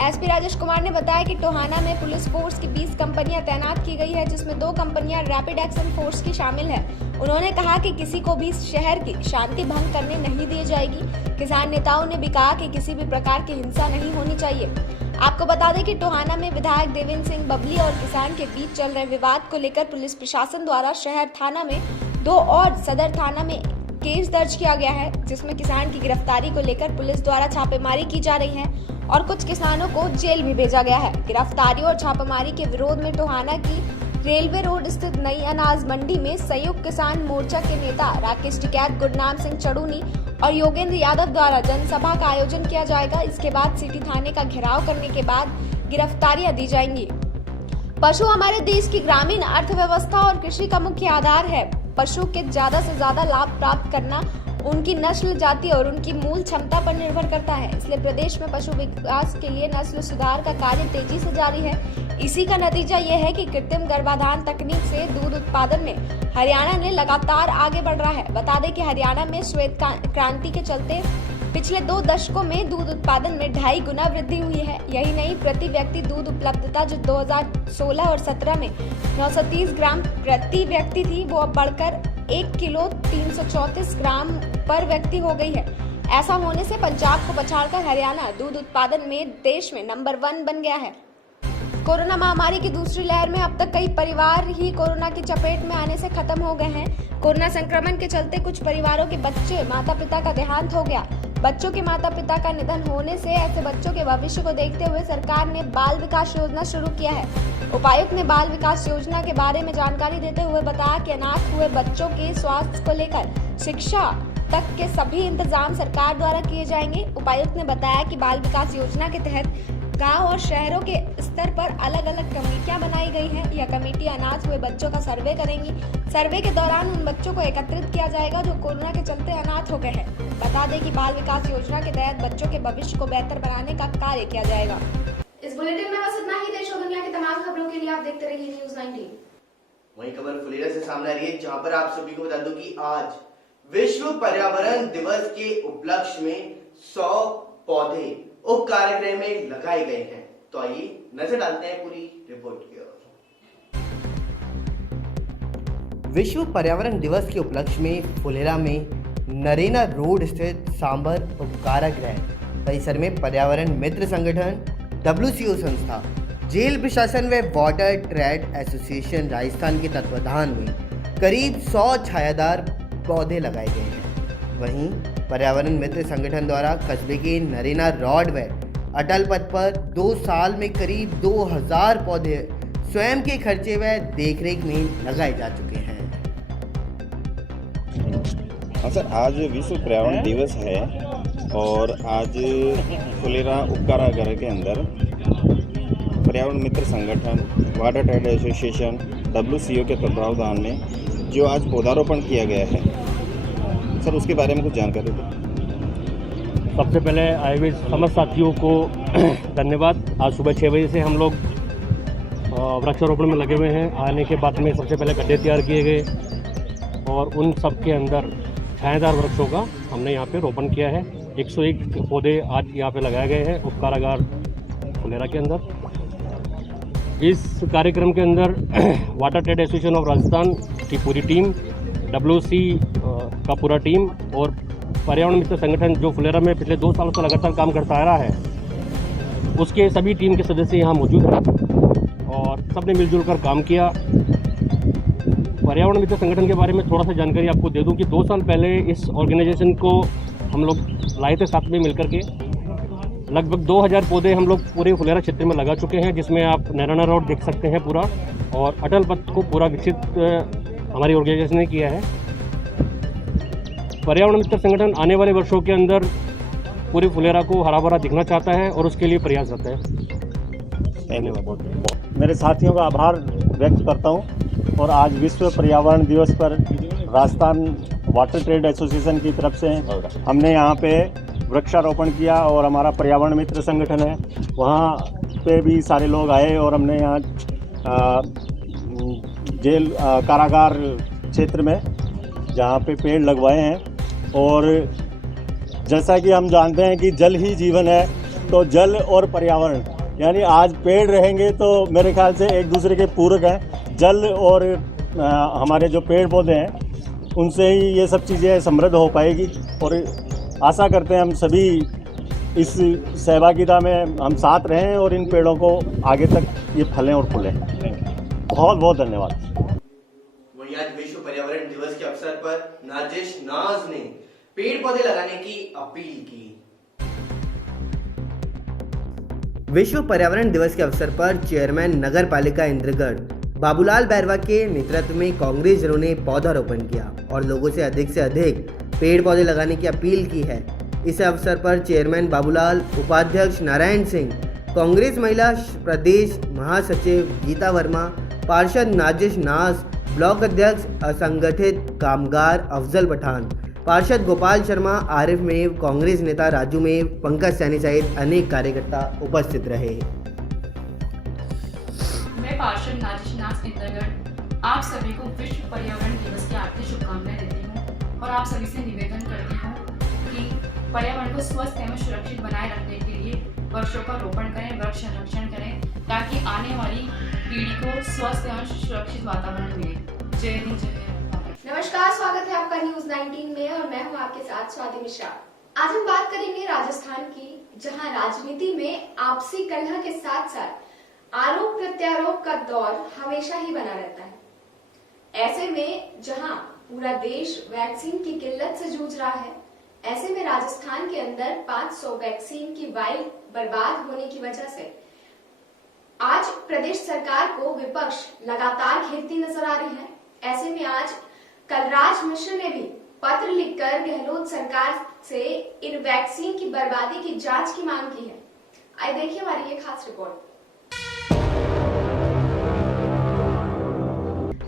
एसपी राजेश कुमार ने बताया कि टोहाना में पुलिस फोर्स की 20 कंपनियां तैनात की गई है, जिसमें 2 कंपनियां रैपिड एक्शन फोर्स की शामिल है। उन्होंने कहा कि किसी को भी शहर की शांति भंग करने नहीं दी जाएगी। किसान नेताओं ने भी कहा कि किसी भी प्रकार की हिंसा नहीं होनी चाहिए। आपको बता दें कि टोहाना में विधायक देवेंद्र सिंह बबली और किसान के बीच चल रहे विवाद को लेकर पुलिस प्रशासन द्वारा शहर थाना में 2 और सदर थाना में केस दर्ज किया गया है, जिसमें किसान की गिरफ्तारी को लेकर पुलिस द्वारा छापेमारी की जा रही है और कुछ किसानों को जेल भी भेजा गया है। गिरफ्तारी और छापेमारी के विरोध में टोहाना की रेलवे रोड स्थित नई अनाज मंडी में संयुक्त किसान मोर्चा के नेता राकेश टिकैत, गुरनाम सिंह चड़ूनी और योगेंद्र यादव द्वारा जनसभा का आयोजन किया जाएगा। इसके बाद सिटी थाने का घेराव करने के बाद गिरफ्तारियां दी जाएंगी। पशु हमारे देश की ग्रामीण अर्थव्यवस्था और कृषि का मुख्य आधार है। पशु के ज्यादा से ज्यादा लाभ प्राप्त करना उनकी नस्ल, जाति और उनकी मूल क्षमता पर निर्भर करता है। इसलिए प्रदेश में पशु विकास के लिए नस्ल सुधार का कार्य तेजी से जारी है। इसी का नतीजा ये है कि कृत्रिम गर्भाधान तकनीक से दूध उत्पादन में हरियाणा ने लगातार आगे बढ़ रहा है। बता दें कि हरियाणा में श्वेत क्रांति के चलते पिछले 2 दशकों में दूध उत्पादन में 2.5 गुना वृद्धि हुई है। यही नहीं, प्रति व्यक्ति दूध उपलब्धता जो 2016 और 17 में 930 ग्राम प्रति व्यक्ति थी, वो अब बढ़कर 1 किलो 334 ग्राम पर व्यक्ति हो गई है। ऐसा होने से पंजाब को पछाड़कर हरियाणा दूध उत्पादन में देश में नंबर 1 बन गया है। कोरोना महामारी की दूसरी लहर में अब तक कई परिवार ही कोरोना की चपेट में आने से खत्म हो गए हैं। कोरोना संक्रमण के चलते कुछ परिवारों के बच्चे माता पिता का देहांत हो गया। बच्चों के माता पिता का निधन होने से ऐसे बच्चों के भविष्य को देखते हुए सरकार ने बाल विकास योजना शुरू किया है। उपायुक्त ने बाल विकास योजना के बारे में जानकारी देते हुए बताया कि अनाथ हुए बच्चों के स्वास्थ्य को लेकर शिक्षा तक के सभी इंतजाम सरकार द्वारा किए जाएंगे। उपायुक्त ने बताया कि बाल विकास योजना के तहत गांव और शहरों के स्तर पर अलग अलग कमेटियां बनाई गई हैं। यह कमेटी अनाथ हुए बच्चों का सर्वे करेंगी। सर्वे के दौरान उन बच्चों को एकत्रित किया जाएगा जो कोरोना के चलते अनाथ हो गए हैं। बता दें कि बाल विकास योजना के तहत बच्चों के भविष्य को बेहतर बनाने का कार्य किया जाएगा। इस बुलेटिन में बस इतना ही। देश और दुनिया की तमाम खबरों के लिए आप देखते रहिए न्यूज़ 19। वहीं खबर फुलेरा से सामने आ रही है, जहां पर आप सभी को बता दूं कि आज विश्व पर्यावरण दिवस के उपलक्ष्य में 100 पौधे उप कार्यक्रम में लगाए गए हैं। तो आइए नजर डालते हैं पूरी रिपोर्ट की ओर। विश्व पर्यावरण दिवस के उपलक्ष्य में फुलेरा में नरेना रोड स्थित सांबर उपकारागृह परिसर में पर्यावरण मित्र संगठन, WCO संस्था, जेल प्रशासन व वाटर ट्रेड एसोसिएशन राजस्थान के तत्वाधान में करीब 100 छायादार पौधे लगाए गए हैं। वहीं पर्यावरण मित्र संगठन द्वारा कस्बे के नरेना रोड व अटल पथ पर 2 साल में करीब 2000 पौधे स्वयं के खर्चे व देखरेख में लगाए जा चुके हैं। हाँ सर, आज विश्व पर्यावरण दिवस है और आज फुलेरा उपकारागृह के अंदर पर्यावरण मित्र संगठन, वाटर ट्रेड एसोसिएशन, WCO के तत्वावधान में जो आज पौधारोपण किया गया है, सर उसके बारे में कुछ जानकारी दें। सबसे पहले आए हुए समस्त साथियों को धन्यवाद। आज सुबह 6 बजे से हम लोग वृक्षारोपण में लगे हुए हैं। आने के बाद में सबसे पहले गड्ढे तैयार किए गए और उन सब के अंदर छायादार वृक्षों का हमने यहाँ पे रोपण किया है। 101 पौधे आज यहाँ पे लगाए गए हैं उपकारागार फुलेरा के अंदर। इस कार्यक्रम के अंदर water trade association of Rajasthan की पूरी टीम, WC का पूरा टीम और पर्यावरण मित्र संगठन जो फुलेरा में पिछले 2 सालों से लगातार काम करता आ रहा है, उसके सभी टीम के सदस्य यहाँ मौजूद हैं और सबने मिलजुल कर काम किया। पर्यावरण मित्र संगठन के बारे में थोड़ा सा जानकारी आपको दे दूं कि 2 साल पहले इस ऑर्गेनाइजेशन को हम लोग लाए थे साथ में मिलकर के। लगभग 2000 पौधे हम लोग पूरे फुलेरा क्षेत्र में लगा चुके हैं, जिसमें आप नैराना रोड देख सकते हैं पूरा, और अटल पथ को पूरा विकसित हमारी ऑर्गेनाइजेशन ने किया है। पर्यावरण मित्र संगठन आने वाले वर्षों के अंदर पूरे फुलेरा को हरा भरा दिखना चाहता है और उसके लिए प्रयासरत है। धन्यवाद। मेरे साथियों का आभार व्यक्त करता हूं और आज विश्व पर्यावरण दिवस पर राजस्थान वाटर ट्रेड एसोसिएशन की तरफ से हमने यहाँ पे वृक्षारोपण किया और हमारा पर्यावरण मित्र संगठन है वहाँ पे भी सारे लोग आए और हमने यहाँ जेल कारागार क्षेत्र में जहाँ पे पेड़ लगवाए हैं। और जैसा कि हम जानते हैं कि जल ही जीवन है, तो जल और पर्यावरण यानी आज पेड़ रहेंगे तो मेरे ख्याल से एक दूसरे के पूरक हैं। जल और हमारे जो पेड़ पौधे हैं उनसे ही ये सब चीज़ें समृद्ध हो पाएगी और आशा करते हैं हम सभी इस सहभागिता में हम साथ रहें और इन पेड़ों को आगे तक ये फलें और फूलें। बहुत बहुत धन्यवाद। वहीं आज विश्व पर्यावरण दिवस के अवसर पर नाजिश नाज ने पेड़ पौधे लगाने की अपील की। विश्व पर्यावरण दिवस के अवसर पर चेयरमैन नगर पालिका इंद्रगढ़ बाबूलाल बैरवा के नेतृत्व में कांग्रेस जनों ने पौधारोपण किया और लोगों से अधिक पेड़ पौधे लगाने की अपील की है। इस अवसर पर चेयरमैन बाबूलाल, उपाध्यक्ष नारायण सिंह, कांग्रेस महिला प्रदेश महासचिव गीता वर्मा, पार्षद नाजिश नाज, ब्लॉक अध्यक्ष असंगठित कामगार अफजल पठान, पार्षद गोपाल शर्मा, आरिफ मेव, कांग्रेस नेता राजू मेव, पंकज सैनी सहित अनेक कार्यकर्ता उपस्थित रहे। मैं पार्षद नाजिश नाज इंदरगढ़ आप सभी को विश्व पर्यावरण दिवस की हार्दिक शुभकामनाएं देती हूँ और आप सभी से निवेदन करती हूँ कि पर्यावरण को स्वस्थ एवं सुरक्षित बनाए रखने के लिए वृक्षों का रोपण करें, वृक्ष संरक्षण करें ताकि आने वाली पीढ़ी को स्वस्थ एवं सुरक्षित वातावरण मिले। जय हिंद, जय भारत। नमस्कार, स्वागत है आपका न्यूज 19 में और मैं हूं आपके साथ स्वाति मिश्रा। आज हम बात करेंगे राजस्थान की, जहां राजनीति में आपसी कलह के साथ साथ आरोप प्रत्यारोप का दौर हमेशा ही बना रहता है। ऐसे में जहां पूरा देश वैक्सीन की किल्लत से जूझ रहा है, ऐसे में राजस्थान के अंदर 500 वैक्सीन की वाइल बर्बाद होने की वजह से आज प्रदेश सरकार को विपक्ष लगातार घेरती नजर आ रही है। ऐसे में आज कलराज मिश्र ने भी पत्र लिखकर गहलोत सरकार से इन वैक्सीन की बर्बादी की जांच की मांग की है। आइए देखिए हमारी ये खास रिपोर्ट।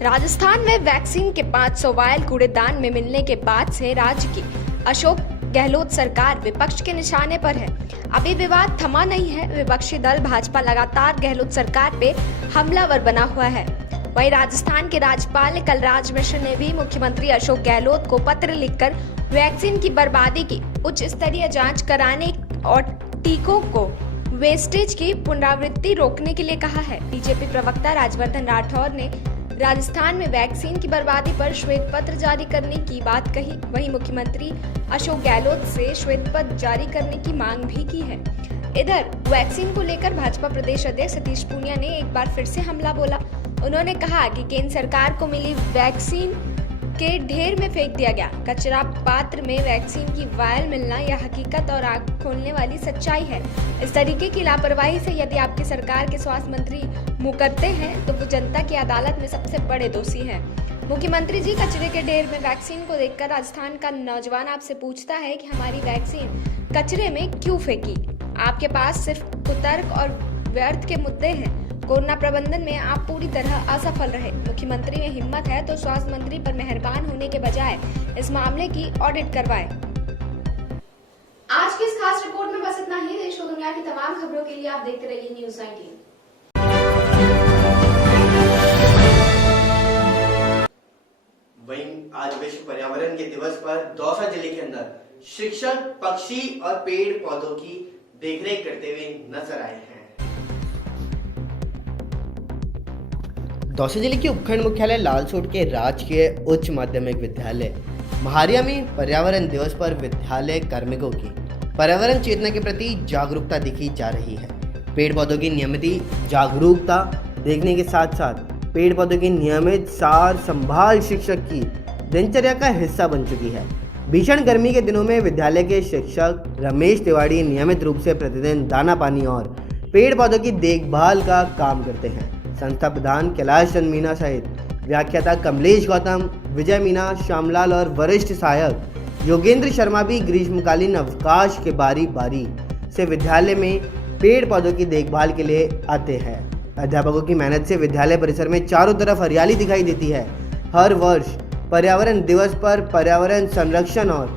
राजस्थान में वैक्सीन के 500 वायल कूड़ेदान में मिलने के बाद से राज्य की अशोक गहलोत सरकार विपक्ष के निशाने पर है। अभी विवाद थमा नहीं है। विपक्षी दल भाजपा लगातार गहलोत सरकार पे हमलावर बना हुआ है। वहीं राजस्थान के राज्यपाल कलराज मिश्र ने भी मुख्यमंत्री अशोक गहलोत को पत्र लिखकर वैक्सीन की बर्बादी की उच्च स्तरीय जांच कराने और टीकों को वेस्टेज की पुनरावृत्ति रोकने के लिए कहा है। बीजेपी प्रवक्ता राजवर्धन राठौर ने राजस्थान में वैक्सीन की बर्बादी पर श्वेत पत्र जारी करने की बात कही। वहीं मुख्यमंत्री अशोक गहलोत से श्वेत पत्र जारी करने की मांग भी की है। इधर वैक्सीन को लेकर भाजपा प्रदेश अध्यक्ष सतीश पूनिया ने एक बार फिर से हमला बोला। उन्होंने कहा कि केंद्र सरकार को मिली वैक्सीन के ढेर में फेंक दिया गया कचरा पात्र में वैक्सीन की वायल मिलना यह हकीकत और आंख खोलने वाली सच्चाई है। इस तरीके की लापरवाही से यदि आपकी सरकार के स्वास्थ्य मंत्री मुकरते हैं तो वो जनता की अदालत में सबसे बड़े दोषी हैं। मुख्यमंत्री जी, कचरे के ढेर में वैक्सीन को देखकर राजस्थान का नौजवान आपसे पूछता है कि हमारी वैक्सीन कचरे में क्यों फेंकी? आपके पास सिर्फ कुतर्क और व्यर्थ के मुद्दे हैं। कोरोना प्रबंधन में आप पूरी तरह असफल रहे। मुख्यमंत्री में हिम्मत है तो स्वास्थ्य मंत्री पर मेहरबान होने के बजाय इस मामले की ऑडिट करवाएं। आज की इस खास रिपोर्ट में बस इतना ही। देश और दुनिया की तमाम खबरों के लिए आप देखते रहिए न्यूज 19। वहीं आज विश्व पर्यावरण के दिवस पर दौसा जिले के अंदर शिक्षक पक्षी और पेड़ पौधों की देखरेख करते हुए नजर आए हैं। दौसा जिले के उपखंड मुख्यालय लालसोट के राजकीय उच्च माध्यमिक विद्यालय महारिया में पर्यावरण दिवस पर विद्यालय कार्मिकों की पर्यावरण चेतना के प्रति जागरूकता दिखी जा रही है। पेड़ पौधों की नियमित जागरूकता देखने के साथ साथ पेड़ पौधों की नियमित सार संभाल शिक्षक की दिनचर्या का हिस्सा बन चुकी है। भीषण गर्मी के दिनों में विद्यालय के शिक्षक रमेश तिवारी नियमित रूप से प्रतिदिन दाना पानी और पेड़ पौधों की देखभाल का काम करते हैं। संस्था प्रधान कैलाश चंद मीना सहित व्याख्याता कमलेश गौतम, विजय मीना, श्यामलाल और वरिष्ठ सहायक योगेंद्र शर्मा भी ग्रीष्मकालीन अवकाश के बारी बारी से विद्यालय में पेड़ पौधों की देखभाल के लिए आते हैं। अध्यापकों की मेहनत से विद्यालय परिसर में चारों तरफ हरियाली दिखाई देती है। हर वर्ष पर्यावरण दिवस पर पर्यावरण संरक्षण और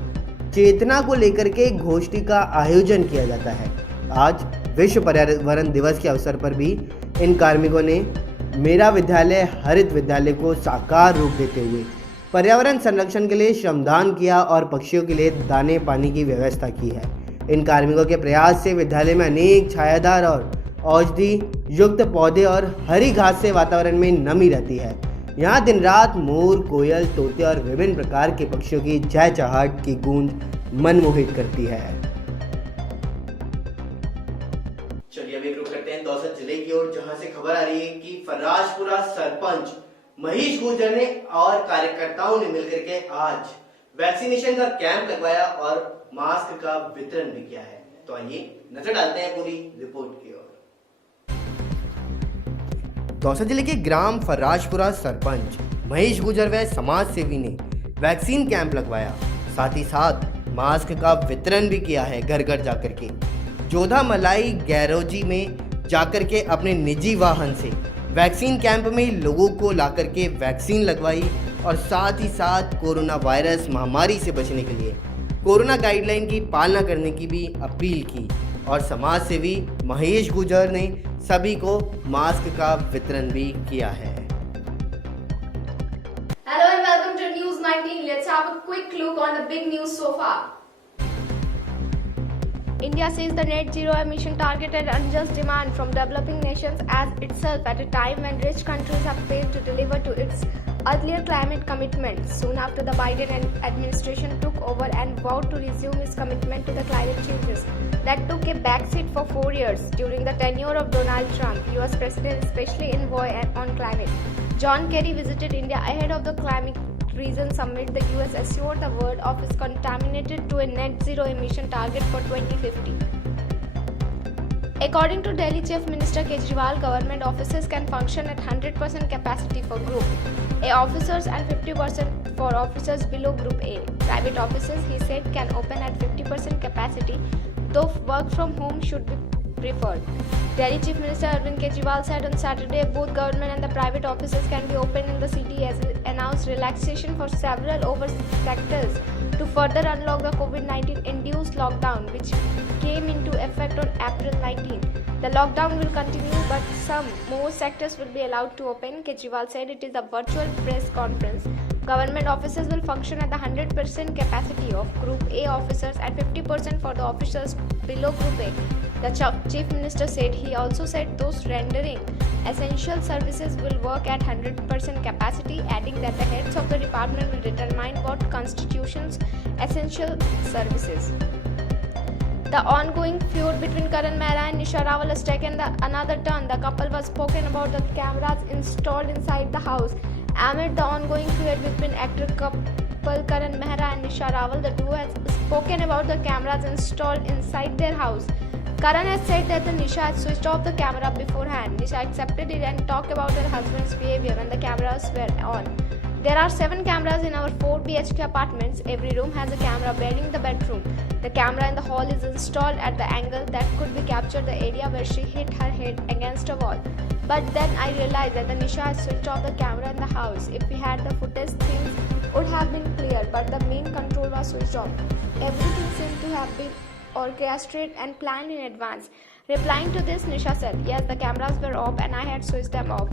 चेतना को लेकर के गोष्ठी का आयोजन किया जाता है। आज विश्व पर्यावरण दिवस के अवसर पर भी इन कार्मिकों ने मेरा विद्यालय हरित विद्यालय को साकार रूप देते हुए पर्यावरण संरक्षण के लिए श्रमदान किया और पक्षियों के लिए दाने पानी की व्यवस्था की है। इन कार्मिकों के प्रयास से विद्यालय में अनेक छायादार और औषधि युक्त पौधे और हरी घास से वातावरण में नमी रहती है। यहाँ दिन रात मोर, कोयल, तोते और विभिन्न प्रकार के पक्षियों की चहचहाट की गूंज मनमोहित करती है। चलिए अब एक रुख करते हैं दौसा जिले की ओर, जहां से खबर आ रही है कि फर्राजपुरा सरपंच महेश गुर्जर ने और कार्यकर्ताओं ने मिलकर के आज वैक्सीनेशन का कैंप लगवाया और मास्क का वितरण भी किया है। तो आइए नजर डालते हैं पूरी रिपोर्ट की ओर। दौसा जिले के ग्राम फर्राजपुरा सरपंच महेश गुर्जर व समाज सेवी ने वैक्सीन कैंप लगवाया, साथ ही साथ मास्क का वितरण भी किया है। घर घर जाकर के जोधा मलाई गैरोजी में जाकर के अपने निजी वाहन से वैक्सीन कैंप में लोगों को लाकर के वैक्सीन लगवाई और साथ ही साथ कोरोना वायरस महामारी से बचने के लिए कोरोना गाइडलाइन की पालना करने की भी अपील की और समाज सेवी महेश गुर्जर ने सभी को मास्क का वितरण भी किया है। Hello and welcome to News 19. Let's have a quick look on the big news so far. India sees the net zero emission target an unjust demand from developing nations as itself at a time when rich countries have failed to deliver to its earlier climate commitments. Soon after the Biden administration took over and vowed to resume its commitment to the climate changes that took a backseat for 4 years during the tenure of Donald Trump, US President, especially in envoy on climate. John Kerry visited India ahead of the climate Region Summit. The US assured the world of its contaminated to a net zero emission target for 2050. According to Delhi Chief Minister Kejriwal, government offices can function at 100% capacity for Group A officers and 50% for officers below Group A. Private offices, he said, can open at 50% capacity, though work from home should be preferred. Delhi Chief Minister Arvind Kejriwal said on Saturday both government and the private offices can be opened in the city as it announced relaxation for several over sectors to further unlock the COVID-19 induced lockdown which came into effect on April 19. The lockdown will continue but some more sectors will be allowed to open. Kejriwal said it is a virtual press conference. Government offices will function at the 100% capacity of Group A officers and 50% for the officers below Group A. The Chief Minister said he also said those rendering essential services will work at 100% capacity, adding that the heads of the department will determine what constitutes essential services. The ongoing feud between Karan Mehra and Nisha Rawal has taken another turn. The couple was spoken about the cameras installed inside the house. Amid the ongoing feud between actor couple Karan Mehra and Nisha Rawal, the duo has spoken about the cameras installed inside their house. Karan has said that Nisha had switched off the camera beforehand. Nisha accepted it and talked about her husband's behavior when the cameras were on. There are 7 cameras in our 4 BHK apartments. Every room has a camera bearing the bedroom. The camera in the hall is installed at the angle that could be captured the area where she hit her head against a wall. But then I realized that Nisha had switched off the camera in the house. If we had the footage, things would have been clear, but the main control was switched off. Everything seemed to have been orchestrated and planned in advance. Replying to this, Nisha said, yes, the cameras were off and I had switched them off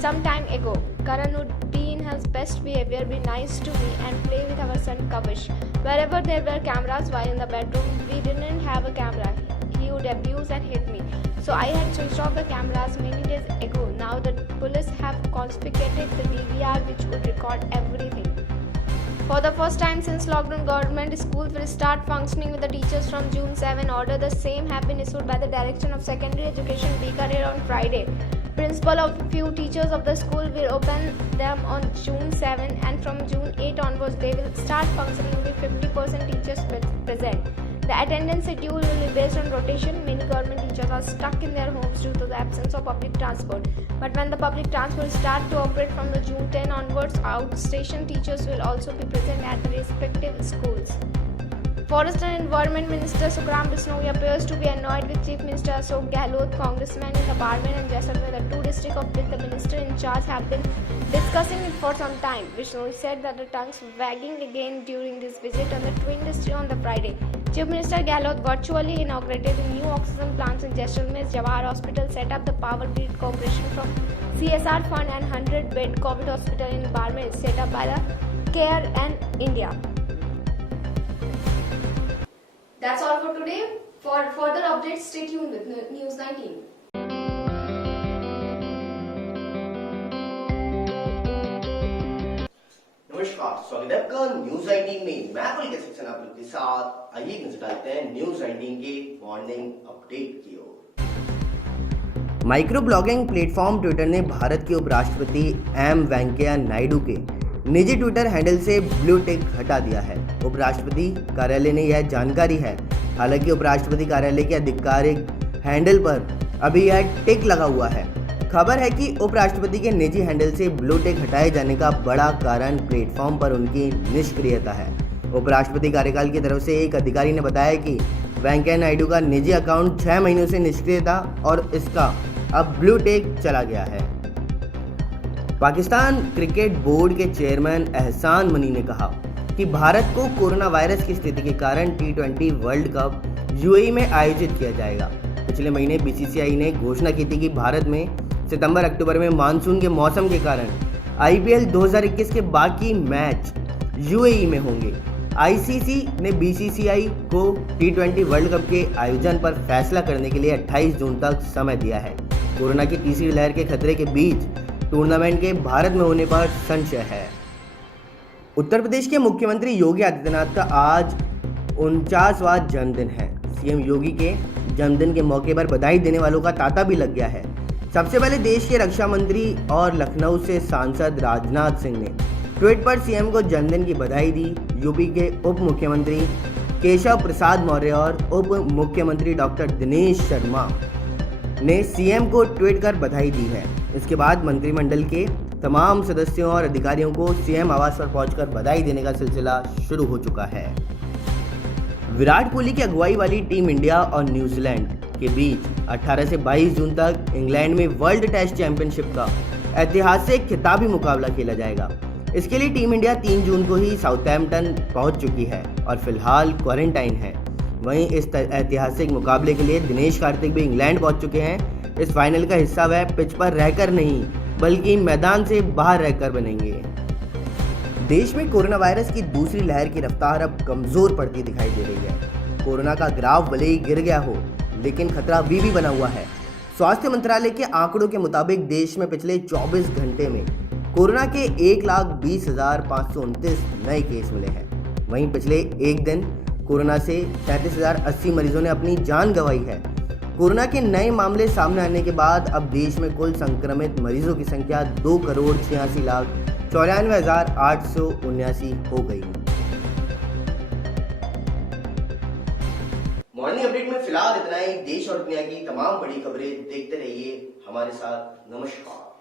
some time ago. Karan would be in his best behavior, be nice to me and play with our son Kavish. Wherever there were cameras while in the bedroom, we didn't have a camera. He would abuse and hit me. So I had switched off the cameras many days ago. Now the police have confiscated the DVR which would record everything. For the first time since lockdown, government schools will start functioning with the teachers from June 7. Order the same have been issued by the Direction of Secondary Education Bikaner on Friday. Principal of few teachers of the school will open them on June 7 and from June 8 onwards they will start functioning with 50% teachers present. The attendance schedule will be based on rotation. Many government teachers are stuck in their homes due to the absence of public transport. But when the public transport starts to operate from the June 10 onwards, outstation teachers will also be present at the respective schools. Forest and Environment Minister Sukram Bisnoy appears to be annoyed with Chief Minister Ashok Gehlot. Congressmen in the Barmer and Jaisalmer, the 2 districts of which the minister in charge have been discussing it for some time. Bisnoy said that the tongues wagging again during this visit on the twin district on the Friday. Chief Minister Gehlot virtually inaugurated the new oxygen plants in Jaisalmer's Jawahar Hospital, set up the Power Grid Corporation from CSR Fund and 100-bed COVID hospital in Barmer is set up by the CARE and India. That's all for today. For further updates, stay tuned with News 19. नमस्कार, स्वागत है आपका न्यूज 19 में। मैं पुलिस सेक्शन आप लोग के साथ आइए नजर डालते हैं न्यूज 19 के मॉर्निंग अपडेट की ओर। माइक्रो ब्लॉगिंग प्लेटफॉर्म ट्विटर ने भारत के उपराष्ट्रपति एम वेंकैया नायडू के निजी ट्विटर हैंडल से ब्लू टिक हटा दिया है। उपराष्ट्रपति कार्यालय ने यह जानकारी है। हालांकि उपराष्ट्रपति कार्यालय के आधिकारिक हैंडल पर अभी यह टिक लगा हुआ है। खबर है कि उपराष्ट्रपति के निजी हैंडल से ब्लू टिक हटाए जाने का बड़ा कारण प्लेटफॉर्म पर उनकी निष्क्रियता है। उपराष्ट्रपति कार्यकाल की तरफ से एक अधिकारी ने बताया कि वेंकैया नायडू का निजी अकाउंट 6 महीनों से निष्क्रिय था और इसका अब ब्लू टिक चला गया है। पाकिस्तान क्रिकेट बोर्ड के चेयरमैन एहसान मनी ने कहा कि भारत को कोरोना वायरस की स्थिति के कारण T20 वर्ल्ड कप यूएई में आयोजित किया जाएगा। पिछले महीने बीसीसीआई ने घोषणा की थी कि भारत में सितंबर-अक्टूबर में मानसून के मौसम के कारण आईपीएल 2021 के बाकी मैच यूएई में होंगे। आईसीसी ने बीसीसीआई को T20 वर्ल्ड कप के आयोजन पर फैसला करने के लिए 28 जून तक समय दिया है। कोरोना की तीसरी लहर के खतरे के बीच टूर्नामेंट के भारत में होने पर संशय है। उत्तर प्रदेश के मुख्यमंत्री योगी आदित्यनाथ का आज 49वां जन्मदिन है। सीएम योगी के जन्मदिन के मौके पर बधाई देने वालों का तांता भी लग गया है। सबसे पहले देश के रक्षा मंत्री और लखनऊ से सांसद राजनाथ सिंह ने ट्वीट पर सीएम को जन्मदिन की बधाई दी। यूपी के उप मुख्यमंत्री केशव प्रसाद मौर्य और उप मुख्यमंत्री डॉक्टर दिनेश शर्मा ने सीएम को ट्वीट कर बधाई दी है। इसके बाद मंत्रिमंडल के तमाम सदस्यों और अधिकारियों को सीएम आवास पर पहुंचकर बधाई देने का सिलसिला शुरू हो चुका है। विराट कोहली की अगुवाई वाली टीम इंडिया और न्यूजीलैंड के बीच 18 से 22 जून तक इंग्लैंड में वर्ल्ड टेस्ट चैंपियनशिप का ऐतिहासिक खिताबी मुकाबला खेला जाएगा। इसके लिए टीम इंडिया 3 जून को ही साउथहैम्पटन पहुंच चुकी है और फिलहाल क्वारंटाइन है। वहीं इस ऐतिहासिक मुकाबले के लिए दिनेश कार्तिक भी इंग्लैंड पहुंच चुके हैं। इस फाइनल का हिस्सा वह पिच पर रहकर नहीं बल्कि मैदान से बाहर रहकर बनेंगे। देश में कोरोना वायरस की दूसरी लहर की रफ्तार अब कमजोर पड़ती दिखाई दे रही है। कोरोना का ग्राफ भले ही गिर गया हो लेकिन खतरा अभी भी बना हुआ है। स्वास्थ्य मंत्रालय के आंकड़ों के मुताबिक देश में पिछले 24 घंटे में कोरोना के 1,20,529 नए केस मिले हैं। वहीं पिछले एक दिन कोरोना से 33,080 मरीजों ने अपनी जान गंवाई है। कोरोना के नए मामले सामने आने के बाद अब देश में कुल संक्रमित मरीजों की संख्या 2,86,94,879 हो गई। मॉर्निंग अपडेट में फिलहाल इतना ही। देश और दुनिया की तमाम बड़ी खबरें देखते रहिए हमारे साथ। नमस्कार।